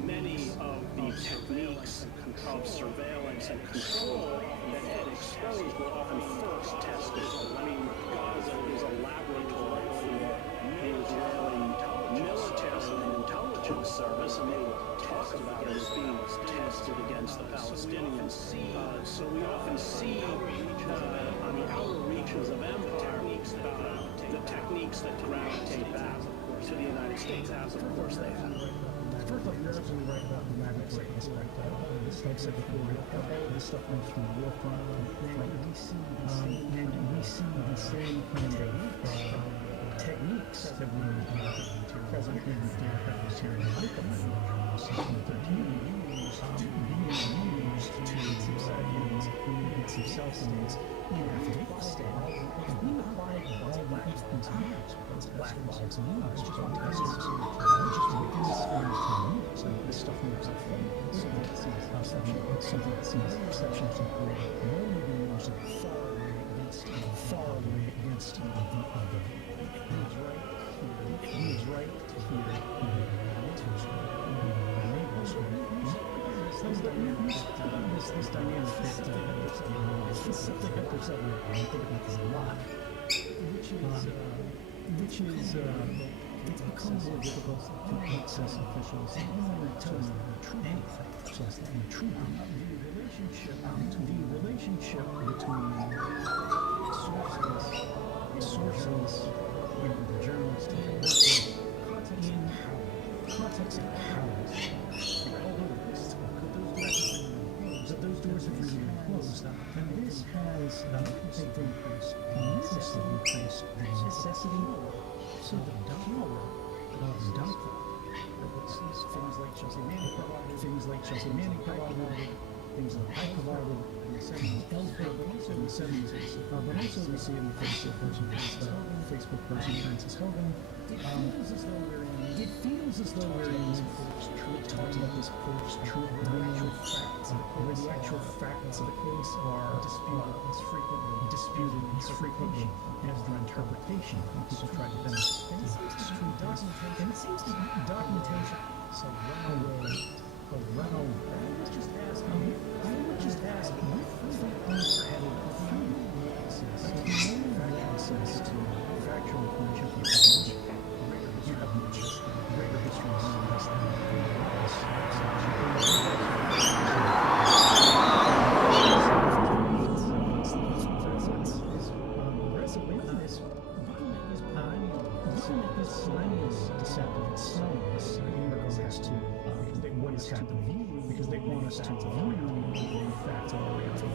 many of the techniques of surveillance and control that had exposed were often first tested. I mean, Gaza is a laboratory for the Israeli military and intelligence service, and they talk about it as being tested against the Palestinians. So we often see on the outer reaches of empire the techniques that gravitate back to the United States, as of course they have. First off, you're absolutely right about the laboratory aspect. Like I said before, this stuff comes from the war front, and we see the same kind of technique weeks have been present in the Democrats here in Lincoln since 2013, being used to in some self-states in Afghanistan have been applied by black box news, black box news protesters, just within the sphere of 10 years. And this stuff moves up from something that seems exceptions to create more news far away against the other. It is right to hear this dynamic that it's something that goes up with, I think about this a lot, which is it's become more difficult to access officials and tell them anything, just the truth. The relationship between sources, the journalists, in context of powers. Those doors have really been closed, and this has increased the necessity so the power of doctrine. Things like Chelsea Manning provided, things like I provided in the 70s, but also in the 70s, but also we see in the case of Facebook person Francis Hogan. It feels as though we're in talking about this post-truth, where the actual facts of the case are disputed as frequently as the interpretation when people try to demonstrate. And it seems to be documentation around. I would just ask, with the unheaded access to factual information from the you have much greater history than us deceptive and selfless in regards to what is happening, because they want us to view the facts all the way out to the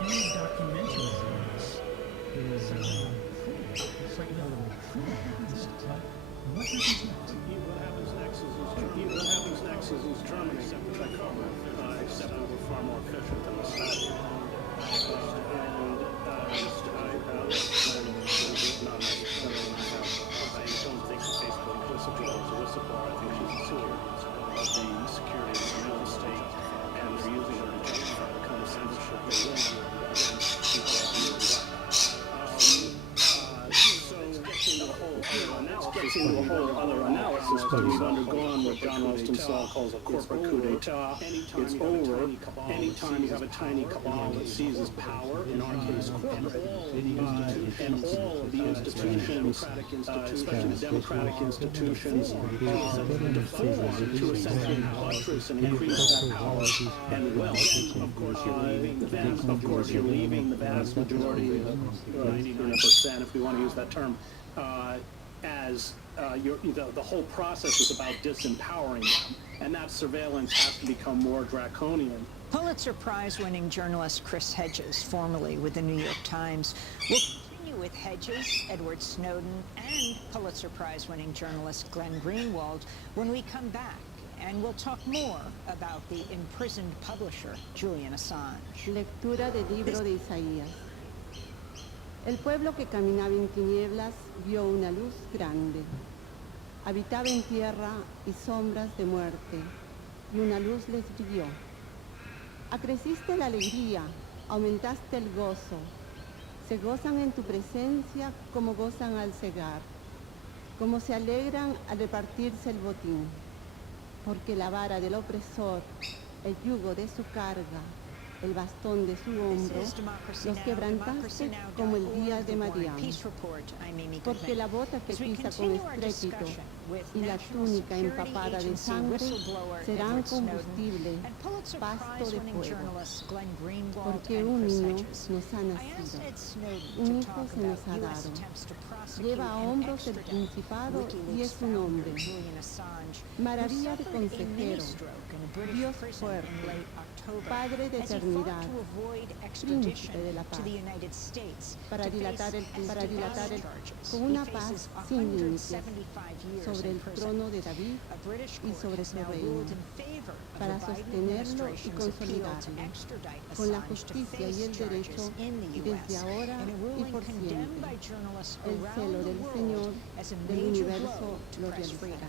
any documentary is what happens next is Germany, which I cover, except we were far more efficient than the States. I don't think Facebook implicitly was a whistleblower. I think she's a steward of the security of the real estate, and they're using her to justify the kind of censorship they want against people like you and that. Gets into a whole other analysis, but we've undergone what John Ralston Saul calls a corporate coup d'etat. It's over anytime you have a tiny cabal that seizes power, in our case corporate, and all of the institutions, especially the democratic institutions, deform to essentially buttress and increase that power and wealth. Of course, you're leaving the vast majority, 99%, if we want to use that term, as the whole process is about disempowering them, and that surveillance has to become more draconian. Pulitzer Prize-winning journalist Chris Hedges, formerly with the New York Times, will continue with Hedges, Edward Snowden, and Pulitzer Prize-winning journalist Glenn Greenwald when we come back, and we'll talk more about the imprisoned publisher Julian Assange. Lectura del libro de Isaías. El pueblo que caminaba en tinieblas vio una luz grande. Habitaba en tierra y sombras de muerte, y una luz les brilló. Acreciste la alegría, aumentaste el gozo. Se gozan en tu presencia como gozan al cegar, como se alegran al repartirse el botín. Porque la vara del opresor, el yugo de su carga, el bastón de su hombro, los quebrantaste como el día de Madián. Porque la bota que pisa con estrépito y la túnica empapada de sangre serán combustible, pasto de fuego. Porque un niño nos ha nacido, un hijo se nos ha dado. Lleva a hombros el principado y es un hombre. Maravilla de consejero, Dios fuerte, Padre de eternidad, Príncipe de la paz, para dilatar el con una paz sin límites sobre el trono de David y sobre su reino, para sostenerlo y consolidarlo con la justicia y el derecho desde ahora y por siempre. El celo del Señor del universo lo realizará.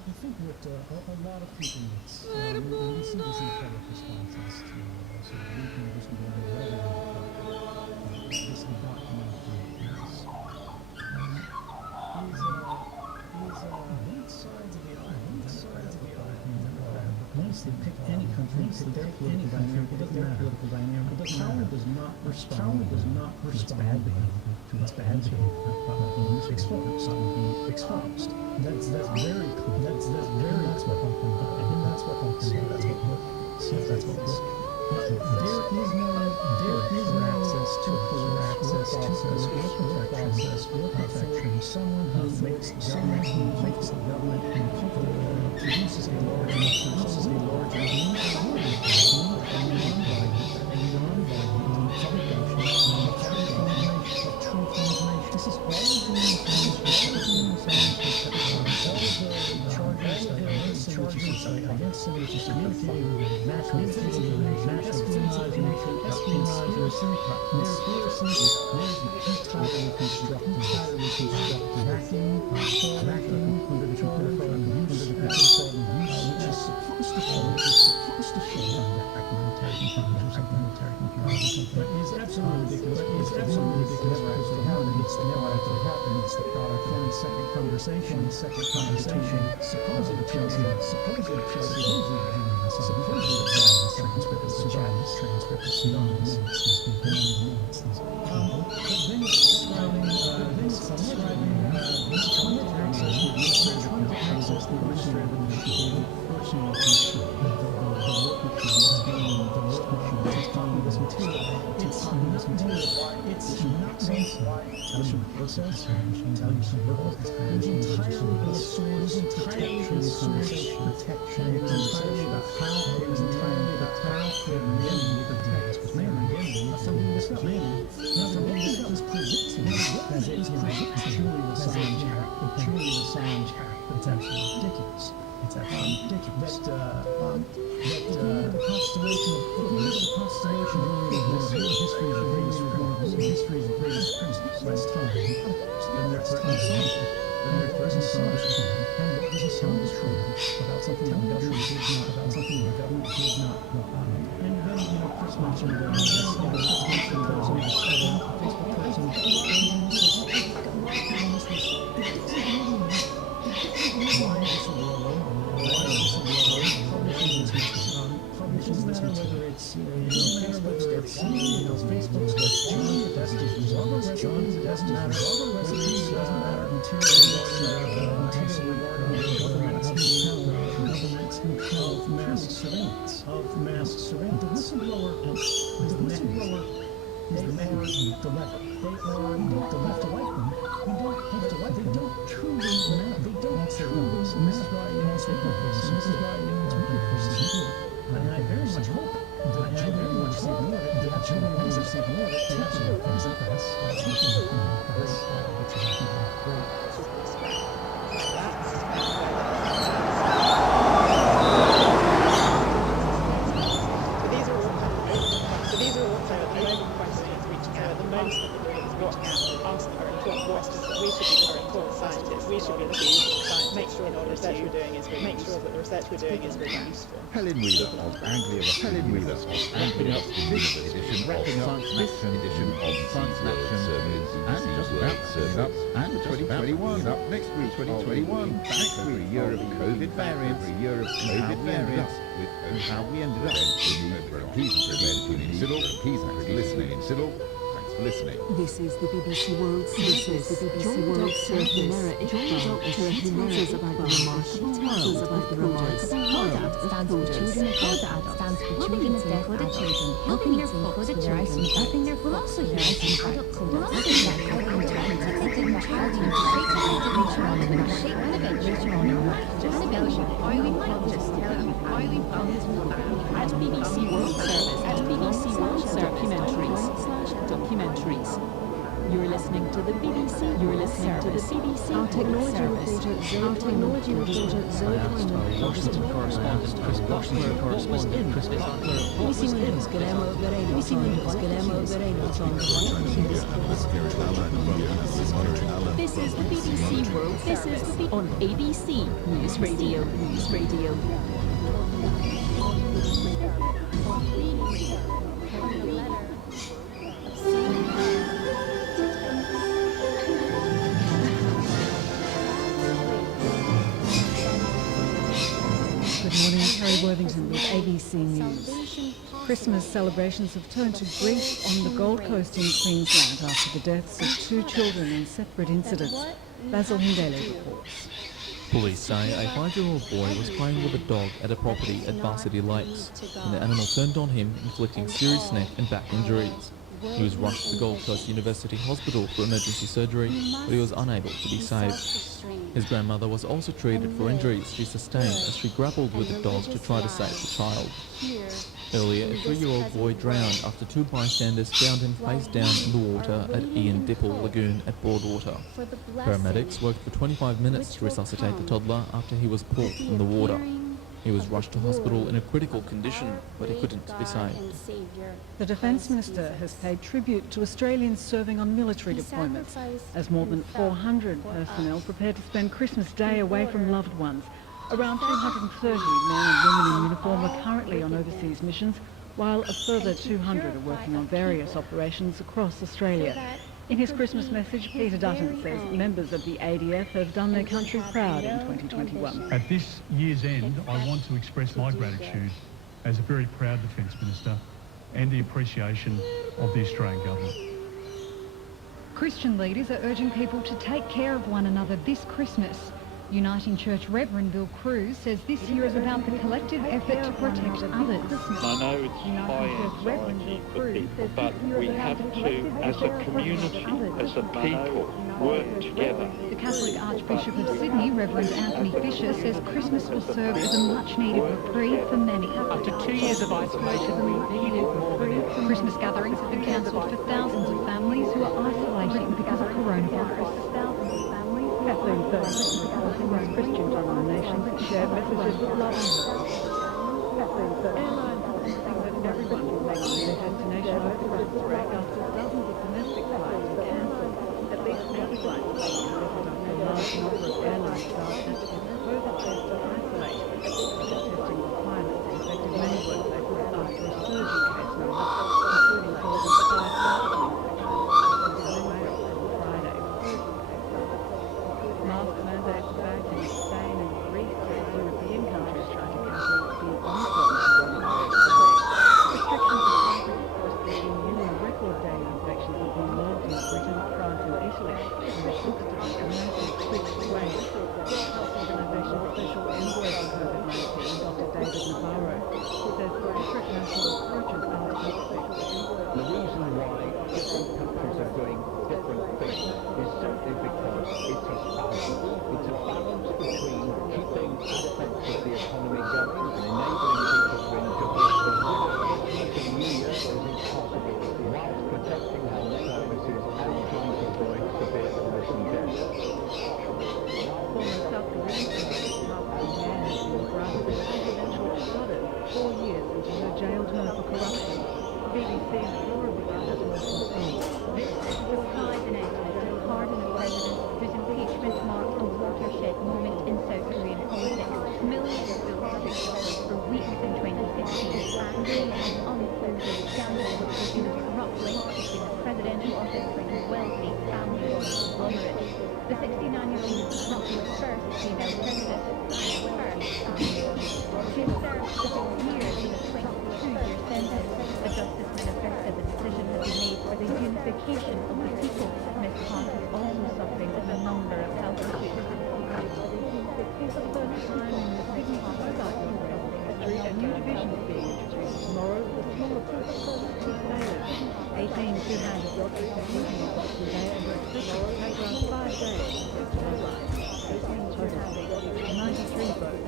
I think what a lot of people miss, and we see this in public responses to sort of leaking whistleblowing revenue, this undocumented things, both sides of the argument. Once they pick any country, pick their political dynamic, but power does not respond to its bad behavior, exposed. That's very clear. That's very explicit. And that's what happens. That's what there is no access to work protection. Someone who makes the government uncomfortable, produces a large this is all against civilians communicating with national espionage, entirely constructed, backing under the which is supposed to show but is absolutely ridiculous. It's never actually happened. It's the product of one second conversation, supposedly It's absolutely ridiculous. It's absolutely ridiculous. The constellation of history is the greatest last time. And their present solution. And what doesn't sound true about something the government did not. And then, Chris mentioned Facebook Facebook's we should be looking make sure that the research we're doing is really useful. Helen Wheeler of Anglia, this edition of Science in Action, and just about serving up, and 2021 up next week, 2021 back for a year of COVID variants, with how we ended up. Please listening. Thanks for listening. This is the BBC World Service. Join Dr. Humera Iqbal as she tells us about the remarkable world of the project. HODAD stands for Children of Deaf Coded Children, helping their folks with their eyesight back. We'll also hear some adult coders about how they interpret the child in later on in life. Or we might just tell you how we found it in the family. At BBC World Service, documentaries. You're listening to the BBC. Our technology reporter Zoe Hyman. Washington correspondent Chris Blockler. What was in Chris Blockler? BBC News Guillermo Vereno is on This is the BBC World Service on ABC News Radio. Good morning, Carrie Worthington with ABC News. Christmas celebrations have turned to grief on the Gold Coast in Queensland after the deaths of 2 children in separate incidents. Basil Hindele reports. Police say a 5-year-old boy was playing with a dog at a property at Varsity Lakes when the animal turned on him, inflicting serious neck and back injuries. He was rushed to the Gold Coast University Hospital for emergency surgery, but he was unable to be saved. His grandmother was also treated for injuries she sustained as she grappled with the dog to try to save the child. Earlier, a 3-year-old boy drowned after 2 bystanders found him face down in the water at Ian Dipple Lagoon at Broadwater. Paramedics worked for 25 minutes to resuscitate the toddler after he was pulled from the water. He was rushed to hospital in a critical condition, but he couldn't be saved. The Defence Minister has paid tribute to Australians serving on military deployments, as more than 400 personnel prepare to spend Christmas Day away from loved ones. Around 230 men and women in uniform are currently on overseas missions, while a further 200 are working on various operations across Australia. In his Christmas message, Peter Dutton says members of the ADF have done their country proud in 2021. At this year's end, I want to express my gratitude as a very proud Defence Minister and the appreciation of the Australian Government. Christian leaders are urging people to take care of one another this Christmas. Uniting Church Reverend Bill Cruz says this year is about the collective effort to protect others. I know it's high anxiety for people, but we have to, as a community, as a people, work together. The Catholic Archbishop of Sydney, Reverend Anthony Fisher, says Christmas will serve as a much-needed reprieve for many. After 2 years of isolation, we needed more than ever. Christmas gatherings have been cancelled for thousands of families who are isolating because of coronavirus. Kathleen Phillips, the Christian denominations, shared messages of love. Kathleen Phillips, that everyone will make their destination of the Christmas break after dozens of domestic flights were cancelled. At least 80 flights were cancelled after a large number of airline staff had to further test to isolate. Testing requirements affected many workplaces after a surge in case numbers, including more than 5,000 mask mandates back in Spain and Greece as European countries try to control the Omicron coronavirus. Restrictions in countries corresponding new record daily infections have been logged in Britain, France and Italy, and the books to be a massive quick not the first female president. She has served 6 years in a 22-year sentence. The Justice manifested the decision has been made for the unification of the people. Ms. Park is also suffering from a number of health issues. For the first time in the city highlight history, a new division is being introduced tomorrow, the smaller sailors. 18 two-handed rockets are using on Boxing Day and are expected to take around 5 days to mobilise. 18 two-handed, 93 boats.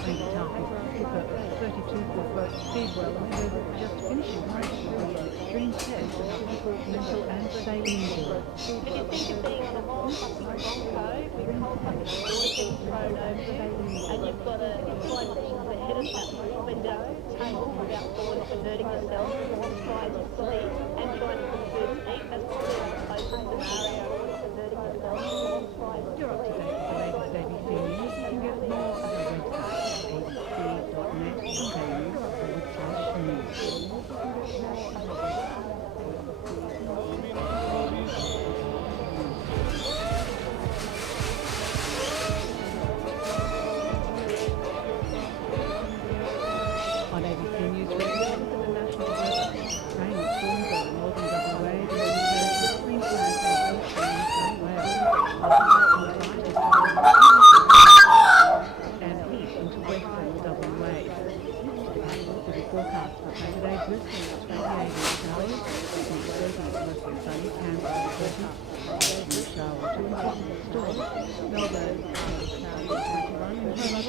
Andy Tarkin, skipper of 32-foot Speedwell, and they're just finishing race for the extreme test of people's mental and sailing endurance. If you think of being on a whole fucking Bronco with whole fucking board getting thrown over you, and you've got a flight being on the head of that window, table without forward converting yourself, trying to sleep and trying to put the first seat, that's probably the closest scenario to converting yourself. You're up to date with the latest ABC News. You can get more at our website, abc.net.au/news. On ABC News Radio, look at the national weather. Rain and storms over northern WA, the Queensland, Queensland, and New South Wales. And east into western WA. To be forecast for Saturday, Brisbane 28 showers, Sydney 30 mostly sunny, Canberra 30, New shower 2 and storm, Melbourne cloudy 21, and Hobart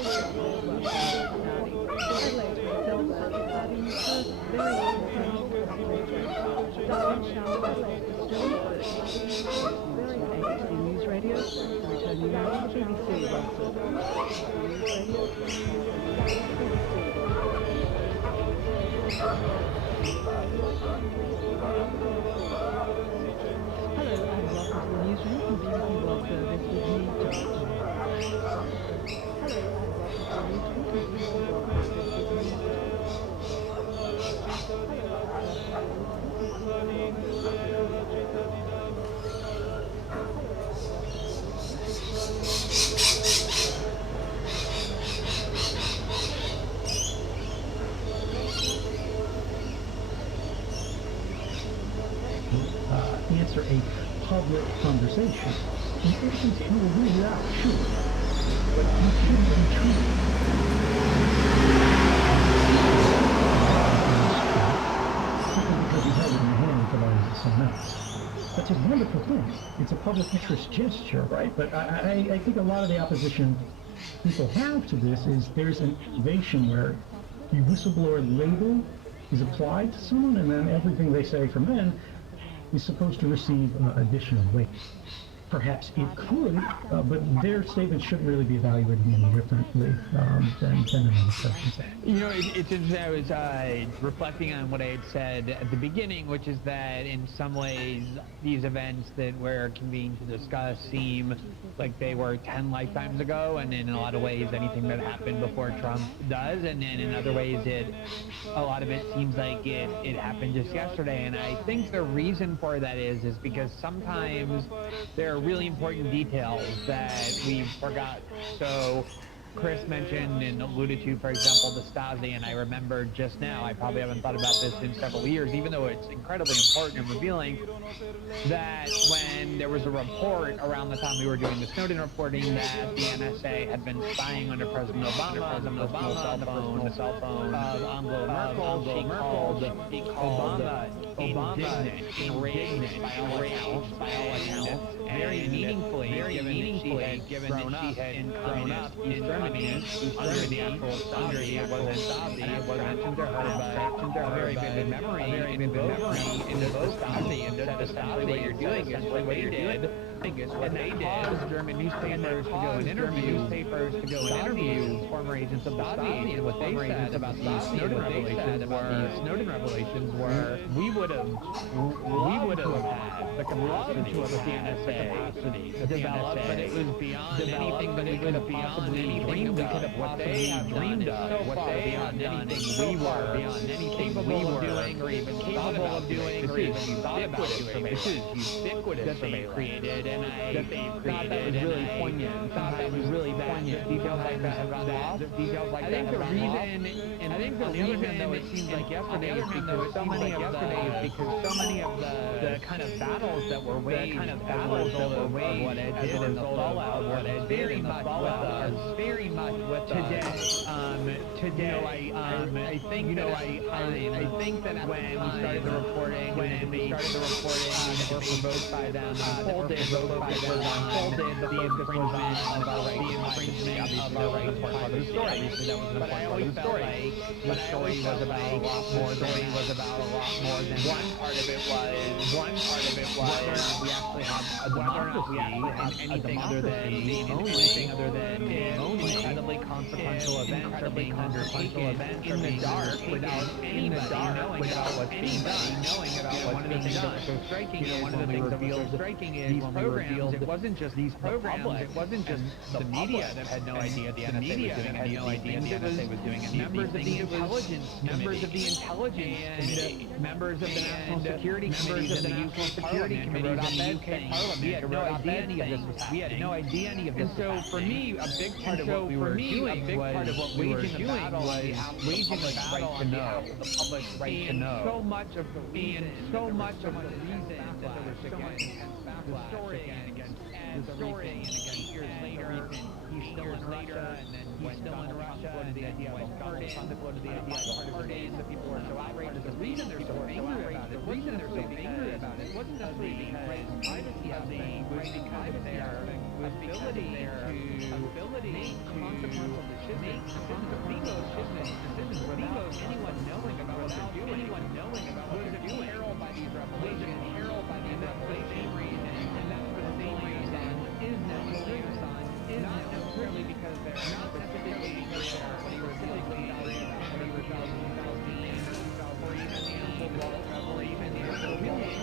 cloudy. Adelaide themselves cloudy in the first very Darwin shower, Adelaide storm, very ABC News Radio, returning now to BBC World Service. Hello and welcome to the newsroom from BBC World Service with me, George. Hello and welcome to the newsroom from BBC World Service with me, George. Answer a public conversation. In essence, you will rule it out, sure, but you shouldn't be treated. Simply because you have it in your hand and provides to someone else. That's a wonderful thing. It's a public interest gesture, right? But I think a lot of the opposition people have to this is there's an innovation where the whistleblower label is applied to someone, and then everything they say from then is supposed to receive additional weight. Perhaps it could, but their statement shouldn't really be evaluated any differently than another person's. You know, it's interesting. I was reflecting on what I had said at the beginning, which is that in some ways these events that we're convened to discuss seem like they were 10 lifetimes ago, and in a lot of ways anything that happened before Trump does, and then in other ways a lot of it seems like it happened just yesterday. And I think the reason for that is because sometimes there are really important details that we forgot. So Chris mentioned and alluded to, for example, the Stasi, and I remembered just now, I probably haven't thought about this in several years, even though it's incredibly important and revealing, that when there was a report around the time we were doing the Snowden reporting that the NSA had been spying under President Obama, on the personal cell phone of Angela Merkel, she called Obama indignant by all accounts, very meaningfully, given that she had grown up in Germany under the actual Stasi. It wasn't Stasi, it wasn't to her, but a very vivid memory into those Stasi, and that essentially what you're doing is what they did. And they did German newspapers to go and interview former agents of the Stasi, and what they said about the Snowden revelations were we would have had the capacity of the NSA to develop, but it was beyond anything that we could have possibly dreamed of. What they have dreamed of, what they have done, anything we were capable of doing, or even capable of doing, or even thought about doing. This is ubiquitous that they created. that they thought that was really poignant, thought that was really poignant, details like that have gone lost, details like that have gone lost. And I think the reason, though, it seems like yesterday is because so many of the kind of battles that were waged, what Ed did and the fallout of what Ed did and the fallout are very much with today. Today, I think that when we started the reporting, were provoked by them, unfolded the infringement of our right to part of the story. Obviously, that was an important part of the story. The story was about a lot more than one part of it was whether or not we actually have anything other than incredibly consequential events are being undertaken in the dark without anybody knowing about what's being done. One of the things that was so striking is when we revealed these programs, it wasn't just these programs, it wasn't just the media that had no idea the NSA was doing any of these things. It was members of the intelligence committee, members of the National Security Committees in the UK Parliament who wrote op-eds saying we had no idea any of this was happening. We had no idea any of this was happening. And so for me, a big part of what we were doing was waging a battle on behalf of the public's right to know. The public's right to know. So much of the reason that there was so much intense backlash against the story and against years later, he's still in Russia, and then he's still in Russia, and then when Donald Trump uploaded the idea of pardons, the people were so outraged. The reason they're so angry about it, wasn't necessarily because privacy of the right to their ability to make consequential decisions without anyone knowing about what they're doing, heralded by these revelations, and that's for the same reason is not necessarily because they're not necessarily because they're revealing or even the Apple Wallet or even the Apple Wallet.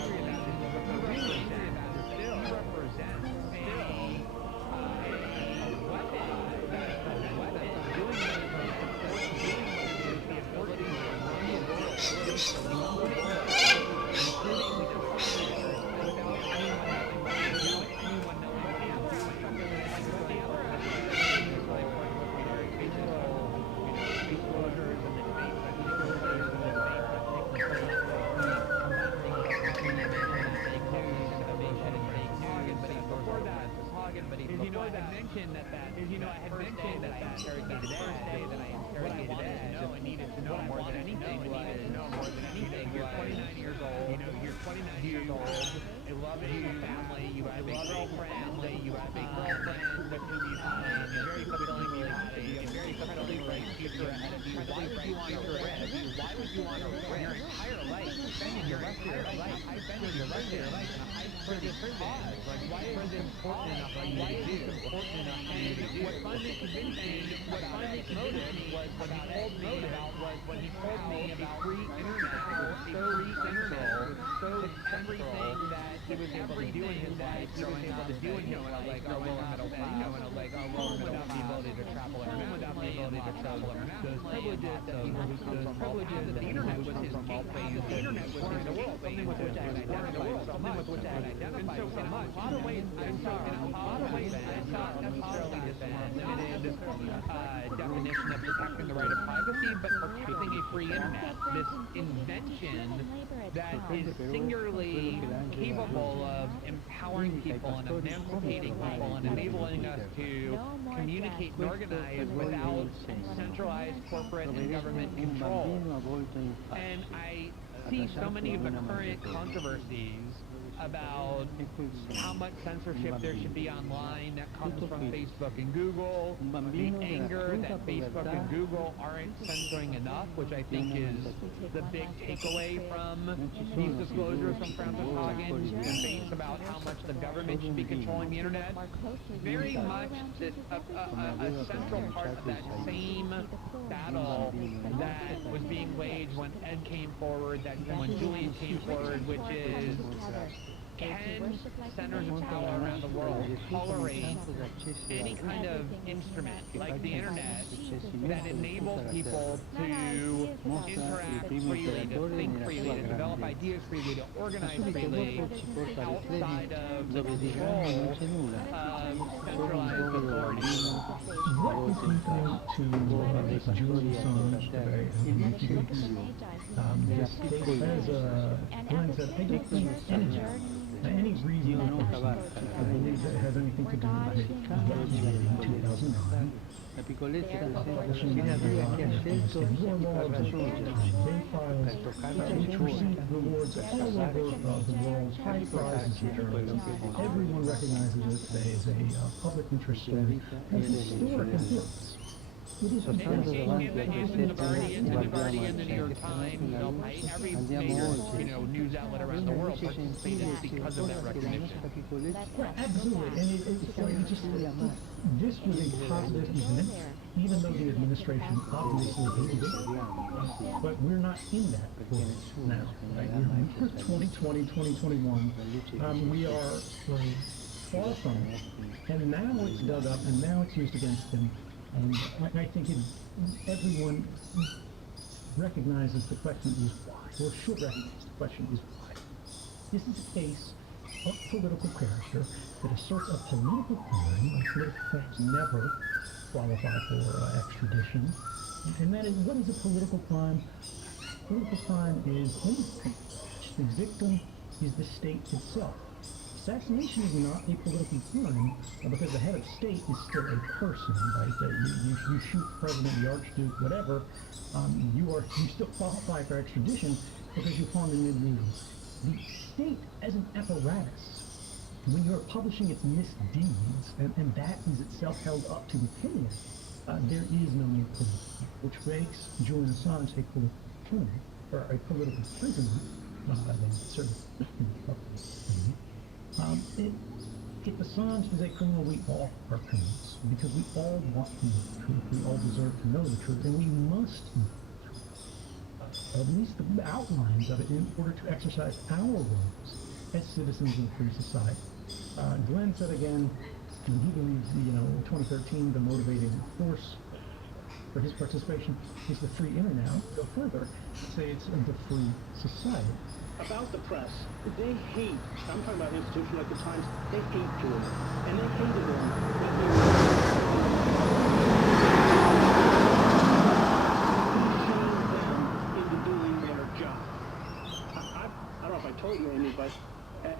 Definition of protecting the right of privacy, but protecting a free internet. This invention that is singularly capable of empowering people and emancipating people and enabling us to communicate and organize without centralized corporate and government control. And I see so many of the current controversies about how much censorship there should be online that comes from Facebook and Google, the anger that Facebook and Google aren't censoring enough, which I think is the big takeaway from these disclosures from Frances Haugen, debates about how much the government should be controlling the internet. Very much a central part of that same battle that was being waged when Ed came forward, that when Julian came forward, which is can centers of power around the world tolerate any kind of instrument like the internet that enables people to interact freely, to think freely, to develop ideas freely, to organize freely outside of the control of centralized authority? What would you think to Julian Assange today? This case has Glenn said, I don't think any reasonable person believes that it has anything to do with in 2009. Publishing war logs, day files, which received rewards all over the world, high prizes for journalism. Everyone recognizes it today as a public interest story and historic importance. It is And the Guardian, the New York Times, every major, news outlet around the world participated because of that recognition. Right, absolutely, and it just this was a positive event, even though the administration obviously hated it. But we're not in that world now. Right? We're 2020, 2021. We are far from it, and now it's dug up, and now it's used against them. And I think everyone recognizes the question is why, or should recognize the question is why. This is a case of political character that asserts a political crime. Political crimes never qualify for extradition. And that is, what is a political crime? Political crime is anything. The victim is the state itself. Assassination is not a political crime because the head of state is still a person, right? You shoot the president, the archduke, whatever, you still qualify for extradition because you harmed an individual. The state as an apparatus, when you're publishing its misdeeds, and that is itself held up to opinion, there is no new political, which makes Julian Assange a political criminal, or a political prisoner, certainly. If Assange is a criminal, we all are criminals, because we all want to know the truth, we all deserve to know the truth, and we must know the truth. At least the outlines of it in order to exercise our roles as citizens in a free society. Glenn said again, and he believes, 2013, the motivating force for his participation is the free internet. Go further, say it's the free society. About the press, they hate, I'm talking about an institution like the Times, they hate Julian. And they hated him when he was shamed them into doing their job. I don't know if I told you, Amy, but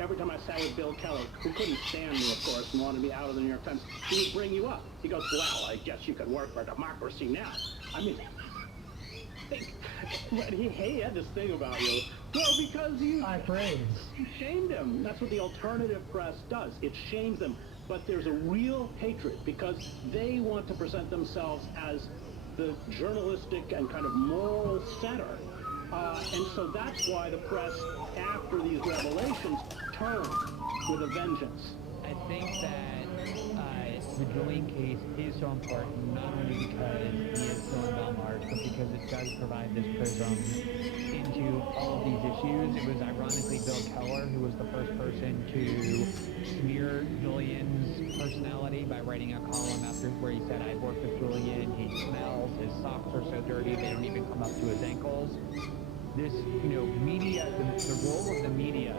every time I sat with Bill Keller, who couldn't stand me, of course, and wanted me out of the New York Times, he would bring you up. He goes, well, I guess you could work for Democracy Now! I mean, he had this thing about you. Well, because you shamed him. That's what the alternative press does. It shames them. But there's a real hatred because they want to present themselves as the journalistic and kind of moral center. And so that's why the press, after these revelations, turn with a vengeance. I think that the Julian case is so important, not only because he is so Belmar, but because it does provide this prism into all of these issues. It was ironically Bill Keller who was the first person to smear Julian's personality by writing a column after where he said, I've worked with Julian, he smells, his socks are so dirty, they don't even come up to his ankles. This, media, the role of the media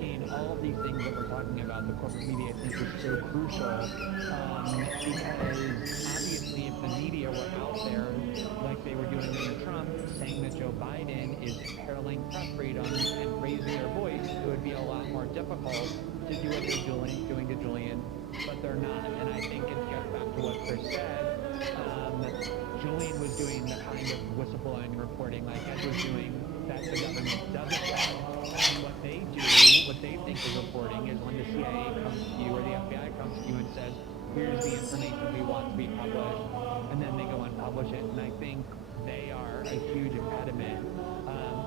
in all of these things that we're talking about, the corporate media, I think is so crucial because obviously if the media were out there like they were doing under Trump, saying that Joe Biden is imperiling press freedom and raising their voice, it would be a lot more difficult to do what they're doing to Julian, but they're not. And I think it gets back to what Chris said. Julian was doing the kind of whistleblowing and reporting like Ed was doing that the government doesn't have. And what they do, what they think is reporting, is when the CIA comes to you or the FBI comes to you and says, here's the information we want to be published, and then they go and publish it. And I think they are a huge impediment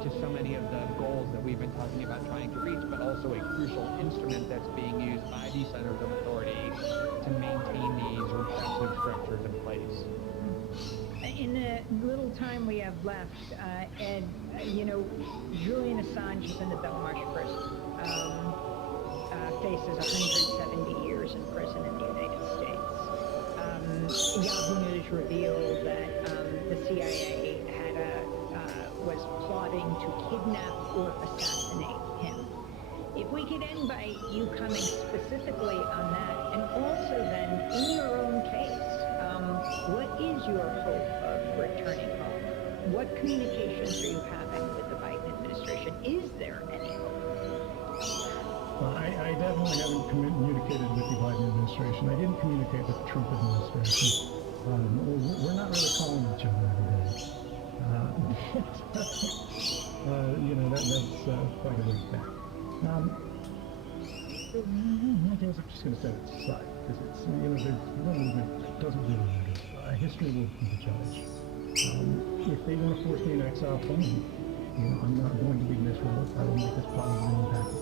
to so many of the goals that we've been talking about trying to reach, but also a crucial instrument that's being used by these centers of authority to maintain these repressive structures in place. In the little time we have left, Ed, Julian Assange is in the Belmarsh prison. faces 170 years in prison in the United States. Yahoo News revealed that the CIA was plotting to kidnap or assassinate him. If we could end by you coming specifically on that, and also then in your own case, what is your hope of returning home? What communications are you having with the Biden administration? Is there any hope? Well, I definitely haven't communicated with the Biden administration. I didn't communicate with the Trump administration. We're not really calling each other every day. That's quite a ways back. I guess I'm just going to set it aside because it's, there's one movement that doesn't really matter. History will be the judge. If they want to force me in exile, fine. I'm not going to be miserable. I will make as positive an impact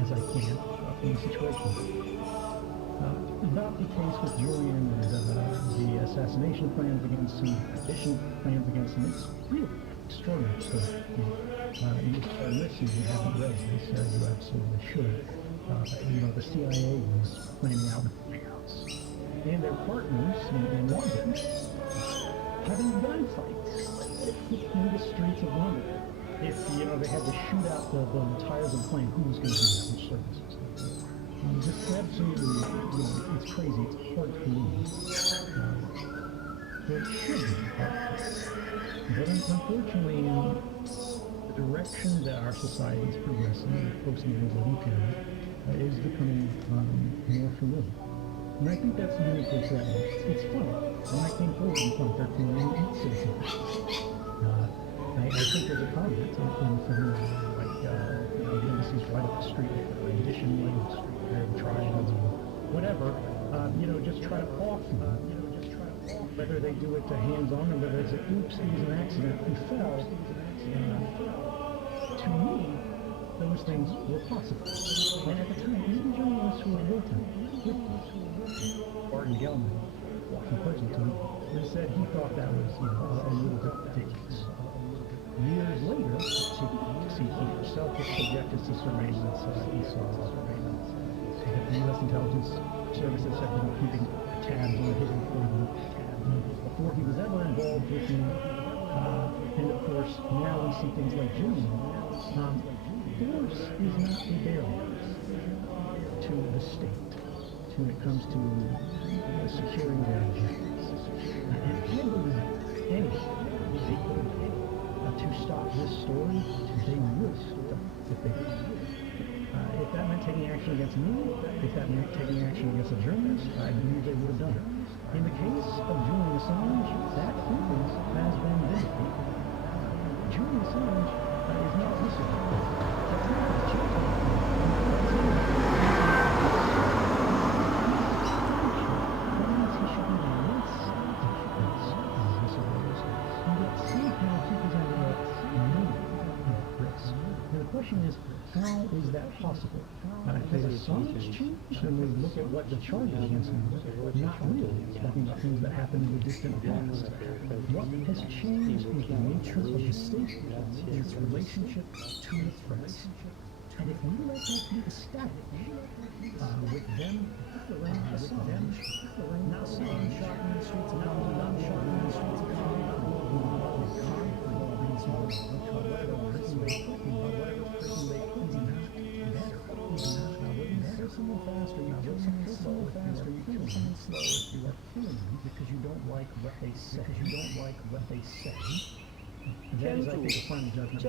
as I can in the situation. About the case with Julian and the assassination plans against him, addition plans against him, it's really extraordinary stuff. Unless you haven't read this, you absolutely should. The CIA was planning out the White House, and their partners in London having gunfights in the streets of London. If they had to shoot out the tires of the plane, who was going to do that? Which service was going to do it? Just absolutely, it's crazy. It's hard to believe. It should be hard to believe. But unfortunately, the direction that our society is progressing, post-9/11 period, is becoming more familiar. And I think that's uniquely threatening. It's funny. When I came forward in 2013, I didn't say something. I think there's a comment from like, this is right up the street, or additionally, trials, or whatever, just try to off them. Whether they do it to hands-on or whether it's oops, it was an accident, he fell. To me, those things were possible. And at the time, even journalists who were working with Barton Gellman, Walking Pleasanton, they said he thought that was a little bit ridiculous. Years later, see, he himself was subjected to surveillance. He saw surveillance. The U.S. intelligence services have been keeping tabs on his employment before he was ever involved with me. And of course, now we see things like Julian. Force is not a barrier to the state when it comes to securing their objectives. And anything they could to stop this story, they would stop if they could. If that meant taking action against me, if that meant taking action against the Germans, I believe they would have done it. In the case of Julian Assange, that influence has been vindicated. Julian Assange is not whistleblower. That's not the children. The question is, how is that possible? Has Assange changed? And we look at what the charges against him were. Not really. Talking about things that happened in the distant past. What has changed is the nature of the state and its relationship to the press. And if we let that be static, with them, not saying shot in the streets, not shot in the streets, whatever prison they put me, whatever prison they put me, kill someone fast or you kill someone slow, you kill someone slow if you are killing them because you don't like what they say. That is, I think, a final judgment.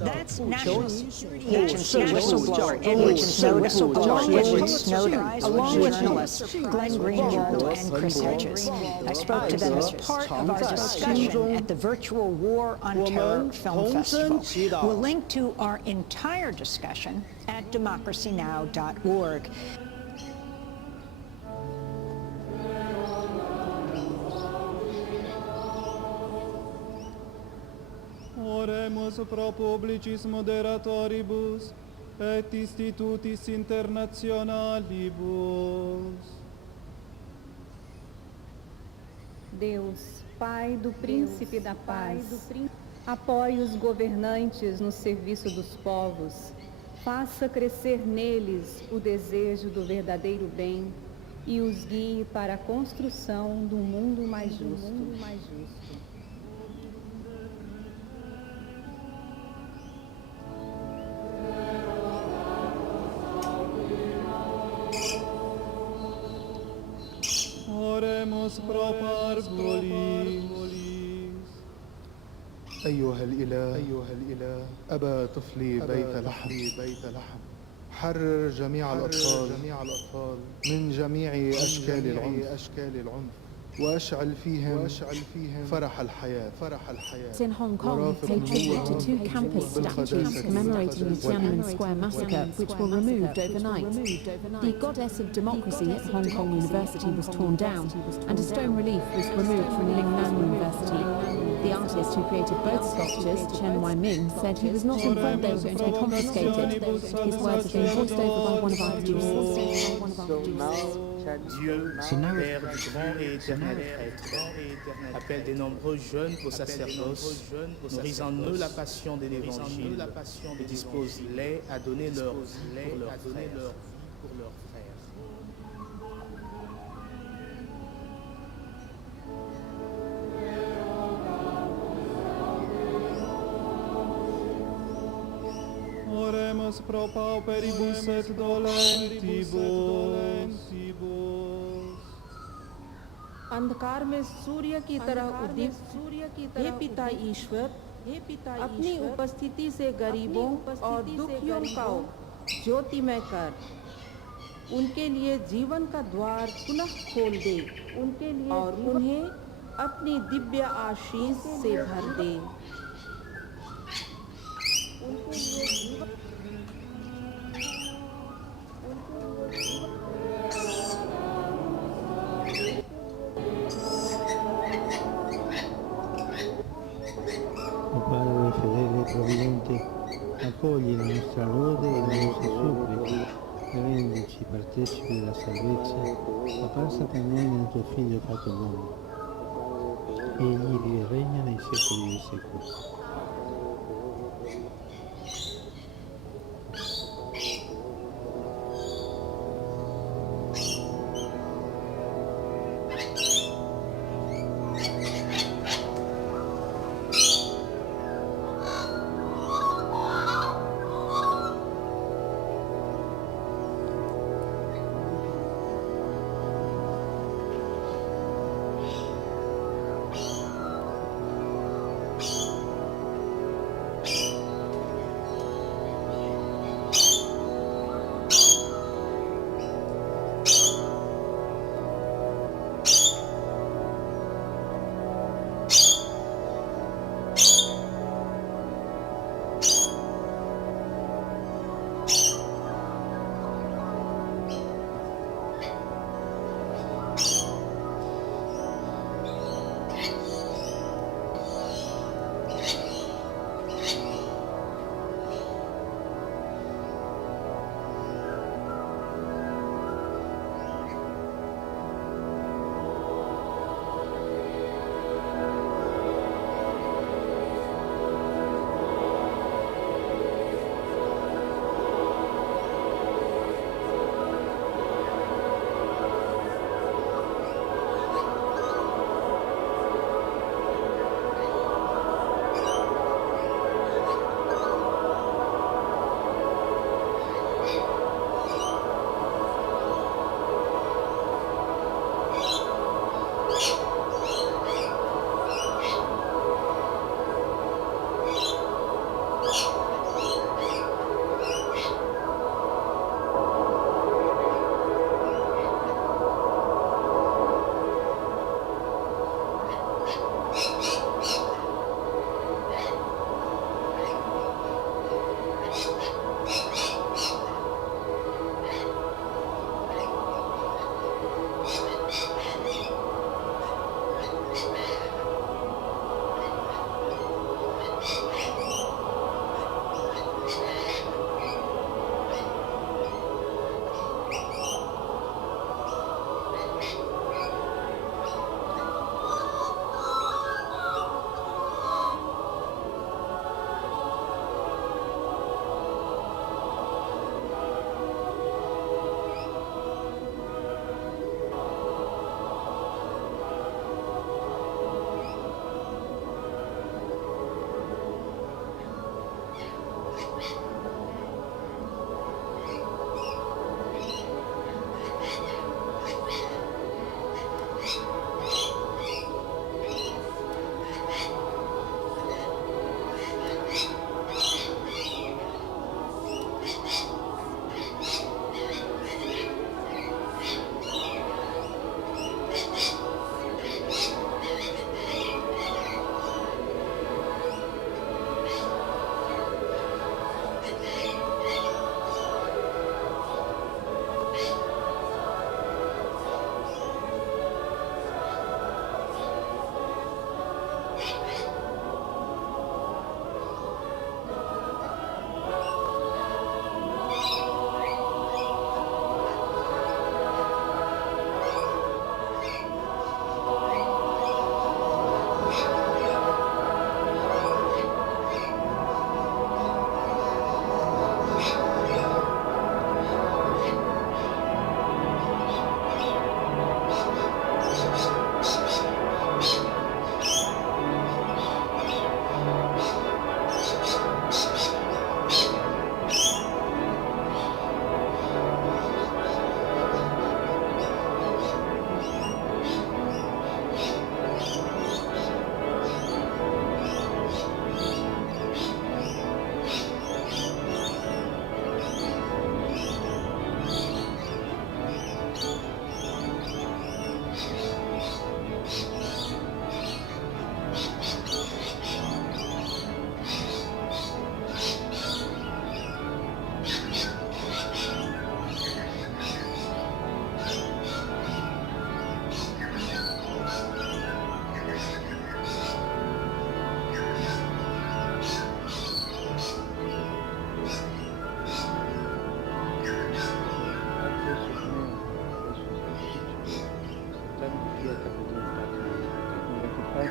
That's National Security Agency whistleblower Edward Snowden, along with journalists Glenn Greenwald and Chris Hedges. I spoke to them as part of our discussion at the virtual War on Terror Film Festival. We'll link to our entire discussion at democracynow.org. Oremus pro publicis moderatoribus et institutis internationalibus. Deus, Pai do Príncipe da Paz, Apoie os governantes no serviço dos povos. Faça crescer neles o desejo do verdadeiro bem e os guie para a construção de um mundo mais justo. Oremos pro parvulis. أيها الإله أبا طفلي بيت لحم حرر جميع الأطفال من جميع أشكال العنف وأشعل فيهم فرح الحياة In Hong Kong, pay tribute to two campus statues commemorating the Tiananmen Square massacre, which were removed overnight. The goddess of democracy at Hong Kong University was torn down, and a stone relief was removed from Lingnan University. The artist who created both sculptures, Chen Wai-ming, said he was not informed they were going to be confiscated. His words have been voiced over by one of our producers. Dieu, Père du grand et éternel prêtre, appelle de nombreux jeunes au sacerdoce, nourris en eux la passion de l'Évangile et dispose-les à donner leur vie pour leurs frères. Oremus pro pauperibus et dolentibus. अंधकार में सूर्य की तरह उदित हे पिता ईश्वर अपनी उपस्थिति से गरीबों और दुखियों का ज्योतिमय कर उनके लिए जीवन का द्वार पुनः खोल दे और उन्हें अपनी दिव्य आशीष से भर दे Padre fedele e provvidente, accogli la nostra lode e le nostre suppliche e rendici partecipi della salvezza apparsa per noi nel tuo Figlio fatto uomo. Egli vive e regna nei secoli dei secoli.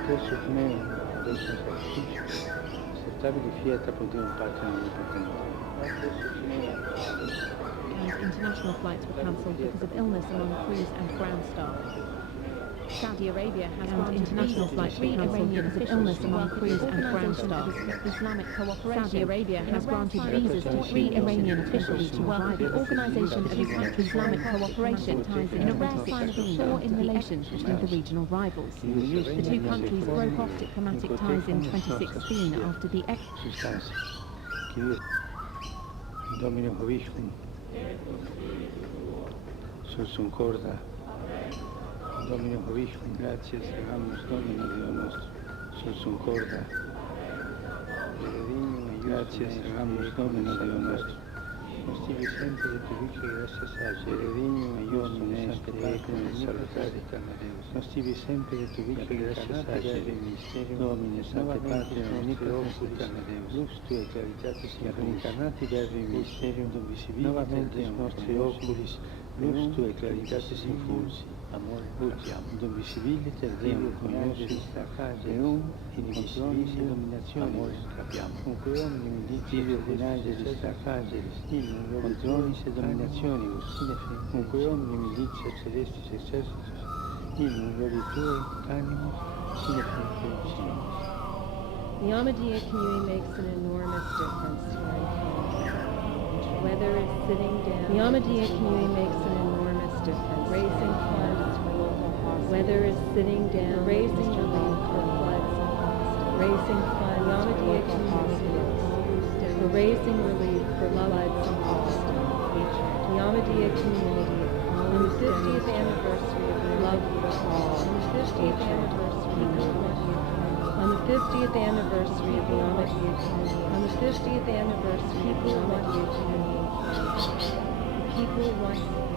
stesso Cneo, adesso in sacrificio, accettabili fiat per Dio Padre Onnipotente. And international flights were cancelled because of illness among crews and ground staff. Saudi Arabia has granted international flights were cancelled because of illness among crews and ground staff. Islamic cooperation. Saudi Arabia has granted visas to 3 Iranian officials to welcome the Organization of Islamic Cooperation in a rare sign of a thaw in relations between the regional rivals. The two countries broke off diplomatic ties in 2016 after the Domino Hovicum, Sursum Corda, Domino Hovicum, gratias segamus Domino Dio nostro, Sursum Corda, gratias segamus Domino Dio nostro, Mostivi sempre de tu vice gracia sage, Redimium eiusum est ecum et salutari, Mostivi sempre de tu vice gracia sage, Domine Sancte Patria nostri oculis, lux Tui claritatis incarnati verbi mysterium dum visibiliter nostri oculis, lux Tui claritatis infulsi, amor utiam, dum visibiliter Deum cognoscis, eum indivisibilis dominationis, capiam, unque omnium indicibus denageris tracageris, controlis et dominationibus, unque omnium indicet celestis exercitus, illum gloria Tuae, animo, sine finitude. The Ahmadiyya community makes an enormous difference to our economy. Whether it's sitting down, the Ahmadiyya community makes an enormous difference. Raising funds for local hospitals. Whether it's sitting down, raising relief for floods and hospitals. Raising funds, the Ahmadiyya community for raising relief for floods and hospitals. The Ahmadiyya community on the 50th anniversary of Love for All. On the 50th anniversary on the 50th anniversary of the Ahmadiyya community. On the 50th anniversary of the Ahmadiyya community. People once again.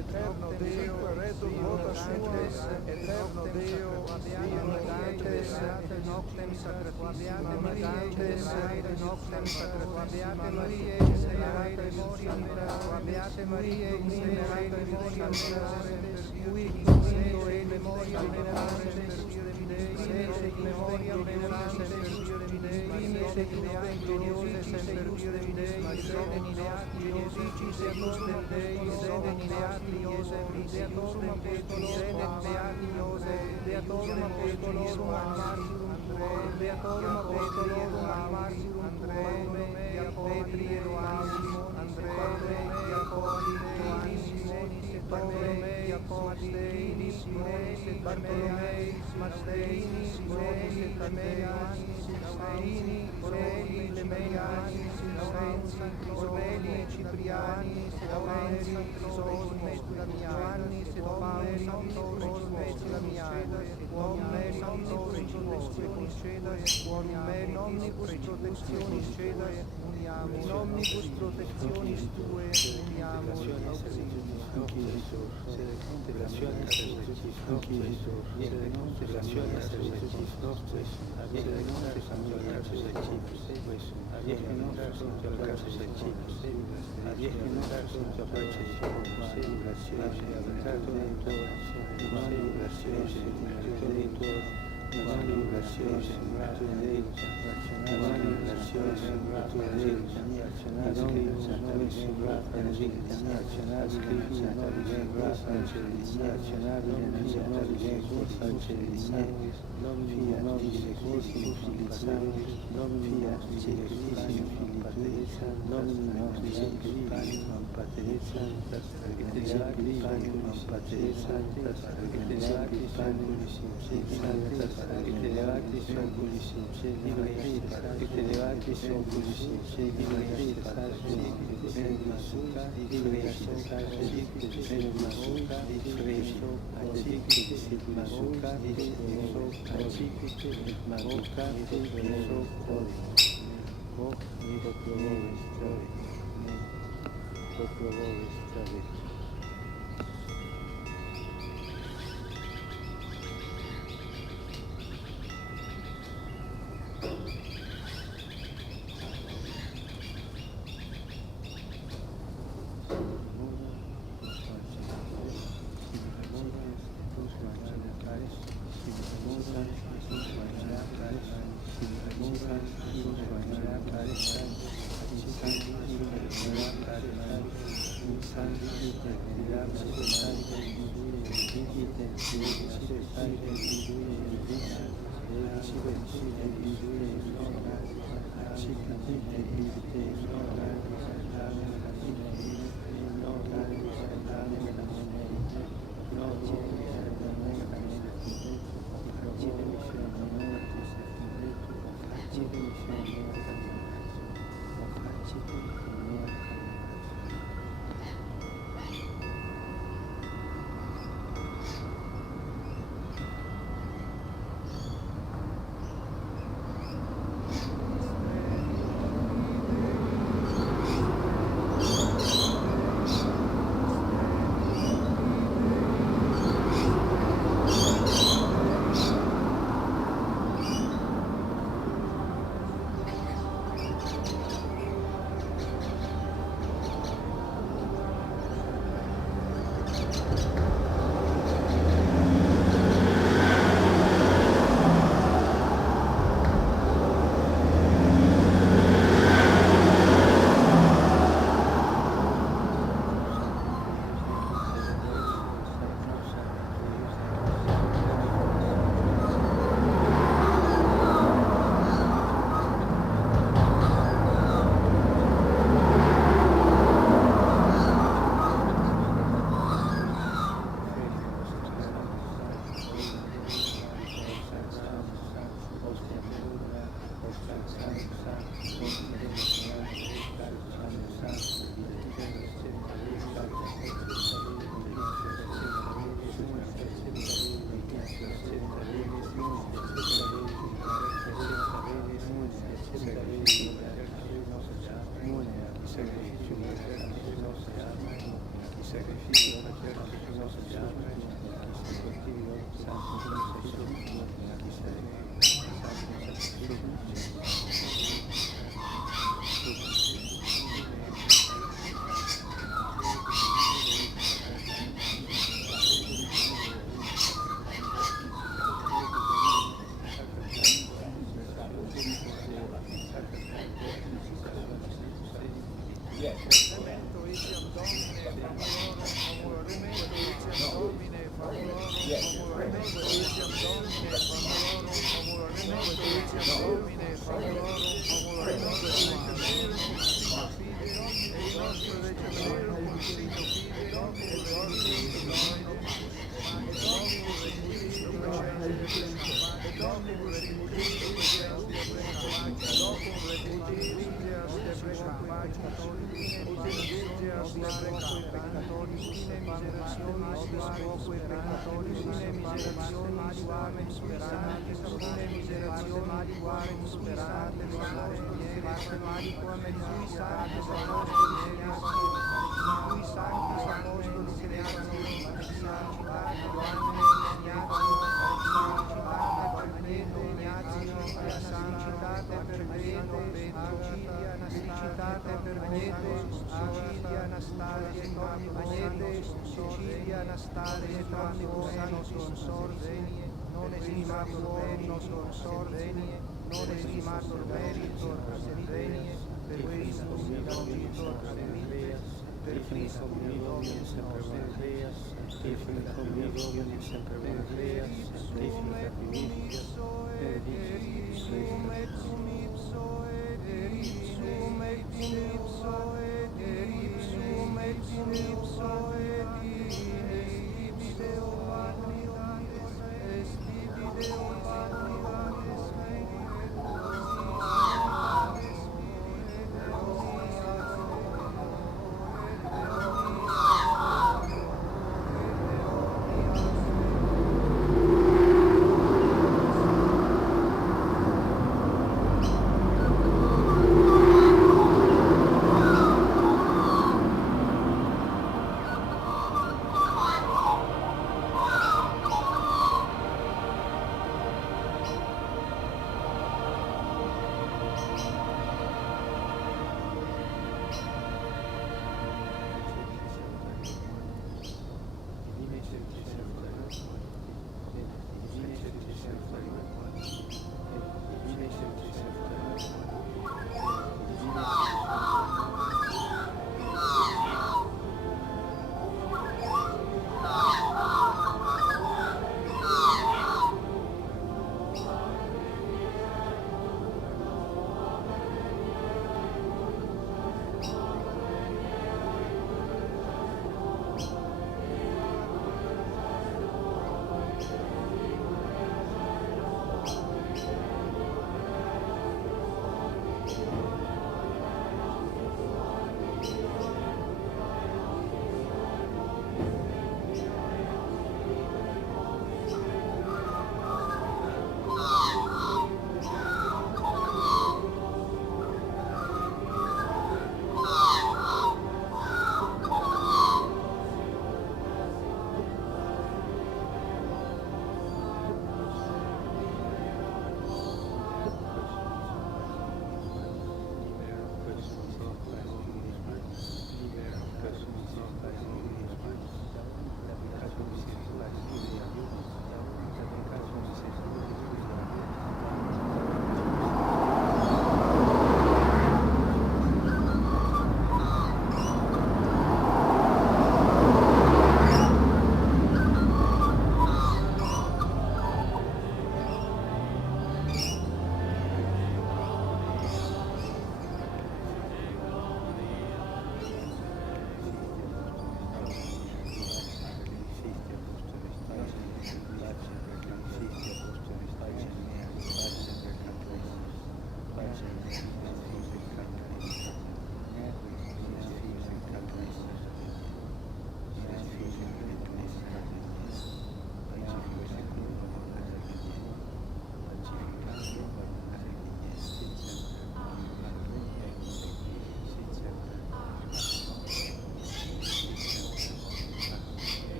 eterno Deo, vota sues, eterno Deo, via mutantes, noctem sacratissimae mutantes, noctem sacratissimae Mariae, miserere memoriam, Beate Mariae, miserere memoriam, cui consiglio e memoriam venerandem per Dio de Dei, memoriam venerandem per Dio de Dei, miserere gloriose sempre Dio de Dei, sede nideati, osicis et nos del Dei, sede nideati, iose, deatorum apostolo, sede nideati, iose, deatorum apostolorum amartium, deatorum apostolorum amartium, Andrei, Petri, Eroasimo, Andrei, Iacobbi, Ioannis, Bartolomei, Apostei, Simonis, Bartolomei, Masteini, Simonis, Ioannis, Aureini, Aureli, Lemeianis, Laurenzi, Orveli, Cipriani, Laurenzi, Crisosimo, Ioannis, Pauli, Cosme, Lamiano, Omne, Santos, conceda, quorum omnibus protectionis cedae, uniamus, in omnibus protectionis tue, uniamus, Inquisitor, integraciones servicios Inquisitor, integraciones servicios nostres, integraciones servicios, adiegenos a casos hechos, adiegenos a casos hechos, habitato de todas, gracias, de todas, gracias,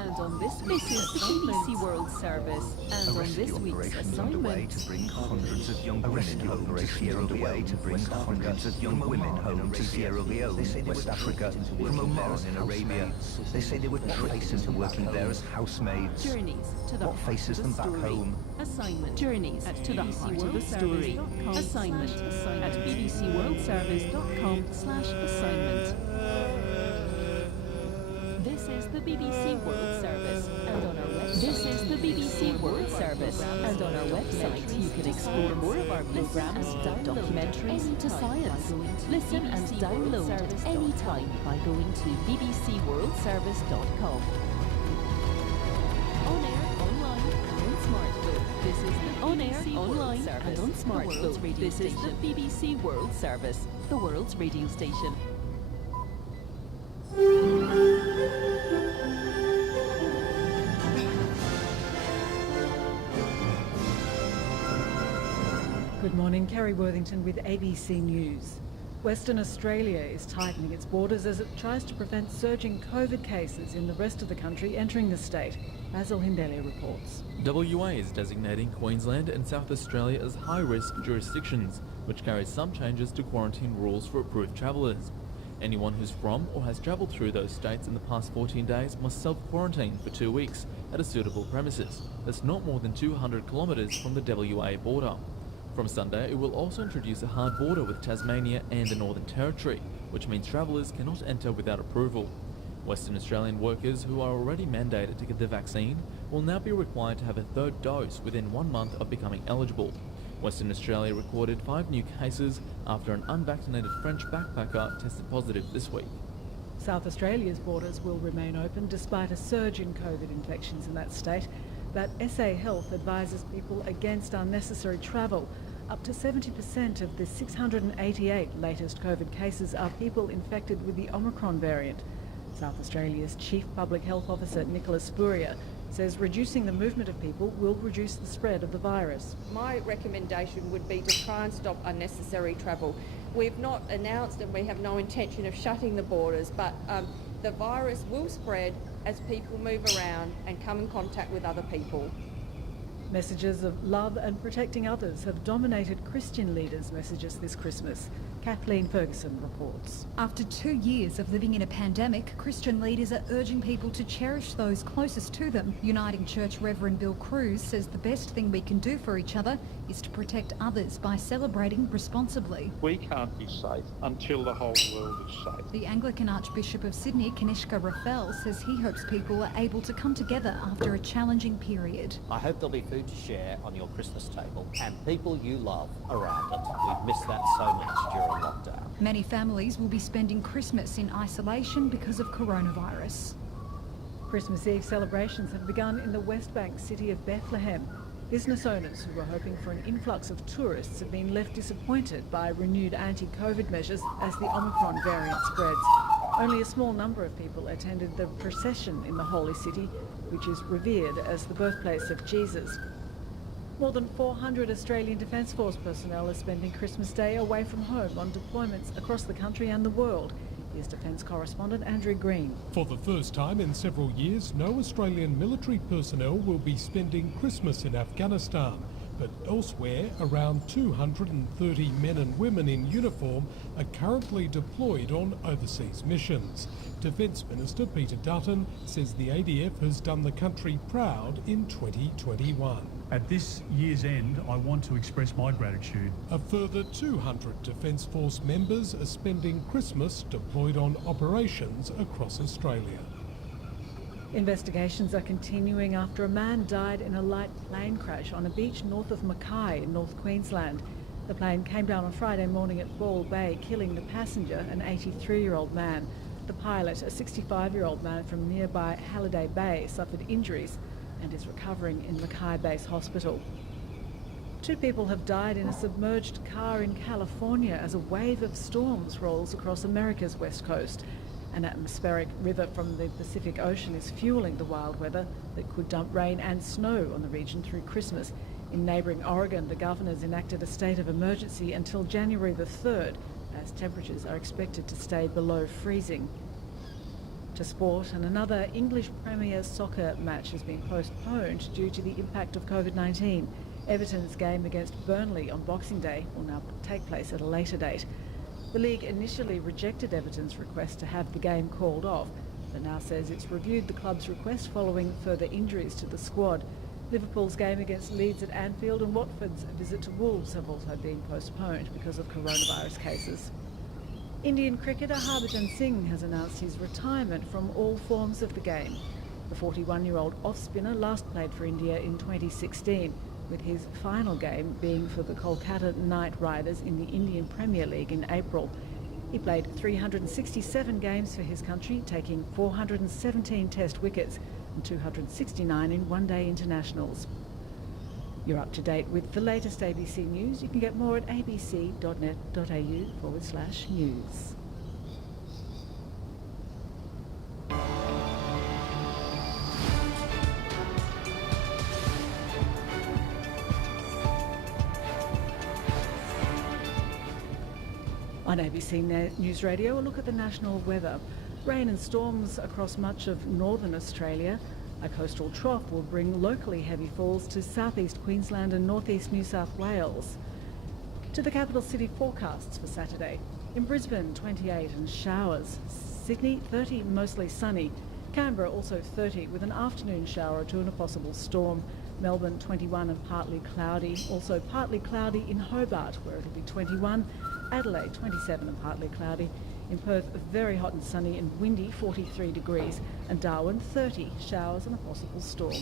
And on this week's BBC World Service. And on this week's assignment. To bring hundreds of young women home to Sierra Leone. To bring hundreds of young women home to Sierra Leone, West Africa, from Oman in Arabia. They say they were traced into working there as housemaids. Journeys to the What faces them back home? Assignment. Journeys to the heart of the story. Assignment at bbcworldservice.com/assignment. This is the BBC World Service, and on our website. This is the BBC World Service, and on our website you can explore more of our programs, documentaries to science. Listen and download at any time by going to bbcworldservice.com. On air, online, and on smartphone. This is the on air, online, and on smartphone. This is the BBC World Service, the world's radio station. Good morning, Kerry Worthington with ABC News. Western Australia is tightening its borders as it tries to prevent surging COVID cases in the rest of the country entering the state. Basil Hindeli reports. WA is designating Queensland and South Australia as high-risk jurisdictions, which carries some changes to quarantine rules for approved travellers. Anyone who's from or has travelled through those states in the past 14 days must self-quarantine for 2 weeks at a suitable premises that's not more than 200 kilometres from the WA border. From Sunday, it will also introduce a hard border with Tasmania and the Northern Territory, which means travellers cannot enter without approval. Western Australian workers who are already mandated to get the vaccine will now be required to have a third dose within 1 month of becoming eligible. Western Australia recorded 5 new cases after an unvaccinated French backpacker tested positive this week. South Australia's borders will remain open despite a surge in COVID infections in that state. But SA Health advises people against unnecessary travel. Up to 70% of the 688 latest COVID cases are people infected with the Omicron variant. South Australia's Chief Public Health Officer Nicola Spurrier says reducing the movement of people will reduce the spread of the virus. My recommendation would be to try and stop unnecessary travel. We've not announced and we have no intention of shutting the borders, but the virus will spread as people move around and come in contact with other people. Messages of love and protecting others have dominated Christian leaders' messages this Christmas. Kathleen Ferguson reports. After 2 years of living in a pandemic, Christian leaders are urging people to cherish those closest to them. Uniting Church Reverend Bill Cruz says the best thing we can do for each other is to protect others by celebrating responsibly. We can't be safe until the whole world is safe. The Anglican Archbishop of Sydney, Kanishka Rafael, says he hopes people are able to come together after a challenging period. I hope there'll be food to share on your Christmas table and people you love around it. We've missed that so much during lockdown. Many families will be spending Christmas in isolation because of coronavirus. Christmas Eve celebrations have begun in the West Bank city of Bethlehem. Business owners who were hoping for an influx of tourists have been left disappointed by renewed anti-COVID measures as the Omicron variant spreads. Only a small number of people attended the procession in the Holy City, which is revered as the birthplace of Jesus. More than 400 Australian Defence Force personnel are spending Christmas Day away from home on deployments across the country and the world. Here's Defence correspondent Andrew Green. For the first time in several years, no Australian military personnel will be spending Christmas in Afghanistan. But elsewhere, around 230 men and women in uniform are currently deployed on overseas missions. Defence Minister Peter Dutton says the ADF has done the country proud in 2021. At this year's end, I want to express my gratitude. A further 200 Defence Force members are spending Christmas deployed on operations across Australia. Investigations are continuing after a man died in a light plane crash on a beach north of Mackay in North Queensland. The plane came down on Friday morning at Ball Bay, killing the passenger, an 83-year-old man. The pilot, a 65-year-old man from nearby Halliday Bay, suffered injuries and is recovering in Mackay Base Hospital. 2 people have died in a submerged car in California as a wave of storms rolls across America's west coast. An atmospheric river from the Pacific Ocean is fueling the wild weather that could dump rain and snow on the region through Christmas. In neighbouring Oregon, the governors enacted a state of emergency until January the 3rd, as temperatures are expected to stay below freezing. To sport, and another English Premier Soccer match has been postponed due to the impact of COVID-19. Everton's game against Burnley on Boxing Day will now take place at a later date. The league initially rejected Everton's request to have the game called off, but now says it's reviewed the club's request following further injuries to the squad. Liverpool's game against Leeds at Anfield and Watford's visit to Wolves have also been postponed because of coronavirus cases. Indian cricketer Harbhajan Singh has announced his retirement from all forms of the game. The 41-year-old off-spinner last played for India in 2016, with his final game being for the Kolkata Knight Riders in the Indian Premier League in April. He played 367 games for his country, taking 417 test wickets and 269 in one-day internationals. You're up to date with the latest ABC News. You can get more at abc.net.au/news. On ABC News Radio, a look at the national weather. Rain and storms across much of northern Australia. A coastal trough will bring locally heavy falls to southeast Queensland and northeast New South Wales. To the capital city forecasts for Saturday. In Brisbane, 28 and showers. Sydney, 30, mostly sunny. Canberra, also 30, with an afternoon shower or two and a possible storm. Melbourne, 21 and partly cloudy. Also partly cloudy in Hobart, where it'll be 21. Adelaide, 27 and partly cloudy. In Perth, very hot and sunny and windy, 43 degrees. And Darwin, 30, showers and a possible storm.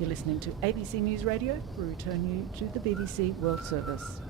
You're listening to ABC News Radio. We return you to the BBC World Service.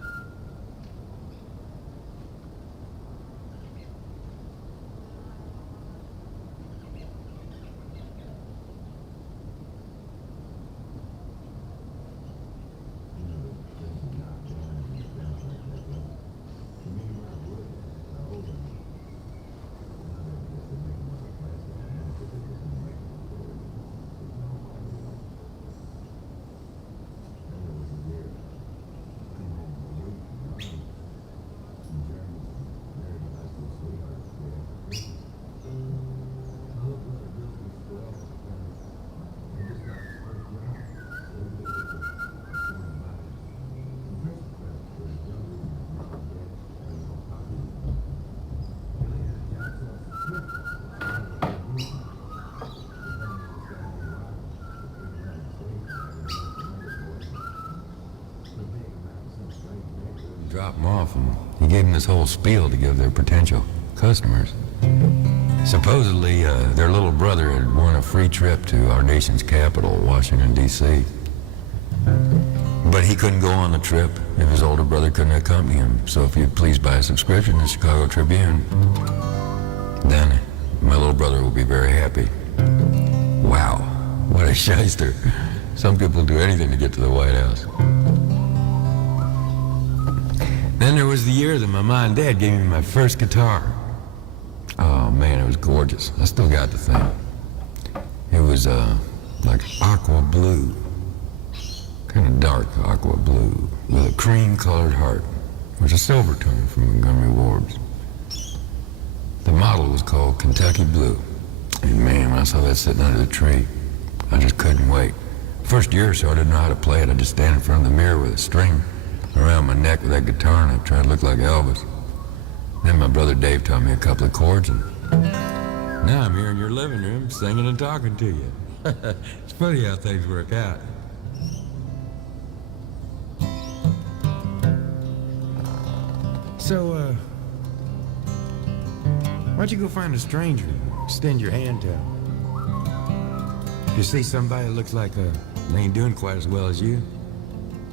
Dropped them off, and he gave them this whole spiel to give their potential customers. Supposedly, their little brother had won a free trip to our nation's capital, Washington, D.C. But he couldn't go on the trip if his older brother couldn't accompany him. So if you'd please buy a subscription to the Chicago Tribune, then my little brother will be very happy. Wow, what a shyster. Some people do anything to get to the White House. Then there was the year that my mom and dad gave me my first guitar. Oh man, it was gorgeous. I still got the thing. It was like aqua blue. Kind of dark aqua blue with a cream-colored heart. It was a silver tone from Montgomery Ward's. The model was called Kentucky Blue. And man, when I saw that sitting under the tree, I just couldn't wait. First year or so, I didn't know how to play it. I'd just stand in front of the mirror with a string around my neck with that guitar, and I'd try to look like Elvis. Then my brother Dave taught me a couple of chords, and now I'm here in your living room singing and talking to you. It's funny how things work out. So, why don't you go find a stranger, extend your hand to him. If you see somebody that looks like they ain't doing quite as well as you,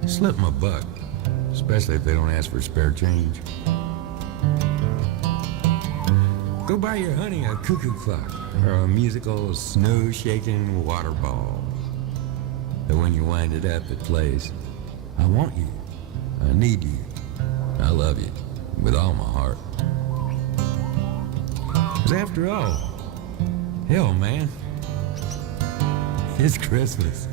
slip them a buck, especially if they don't ask for spare change. Go buy your honey a cuckoo clock or a musical snow-shaking water ball. And when you wind it up, it plays, I want you, I need you, I love you, with all my heart. 'Cause after all, hell man, it's Christmas.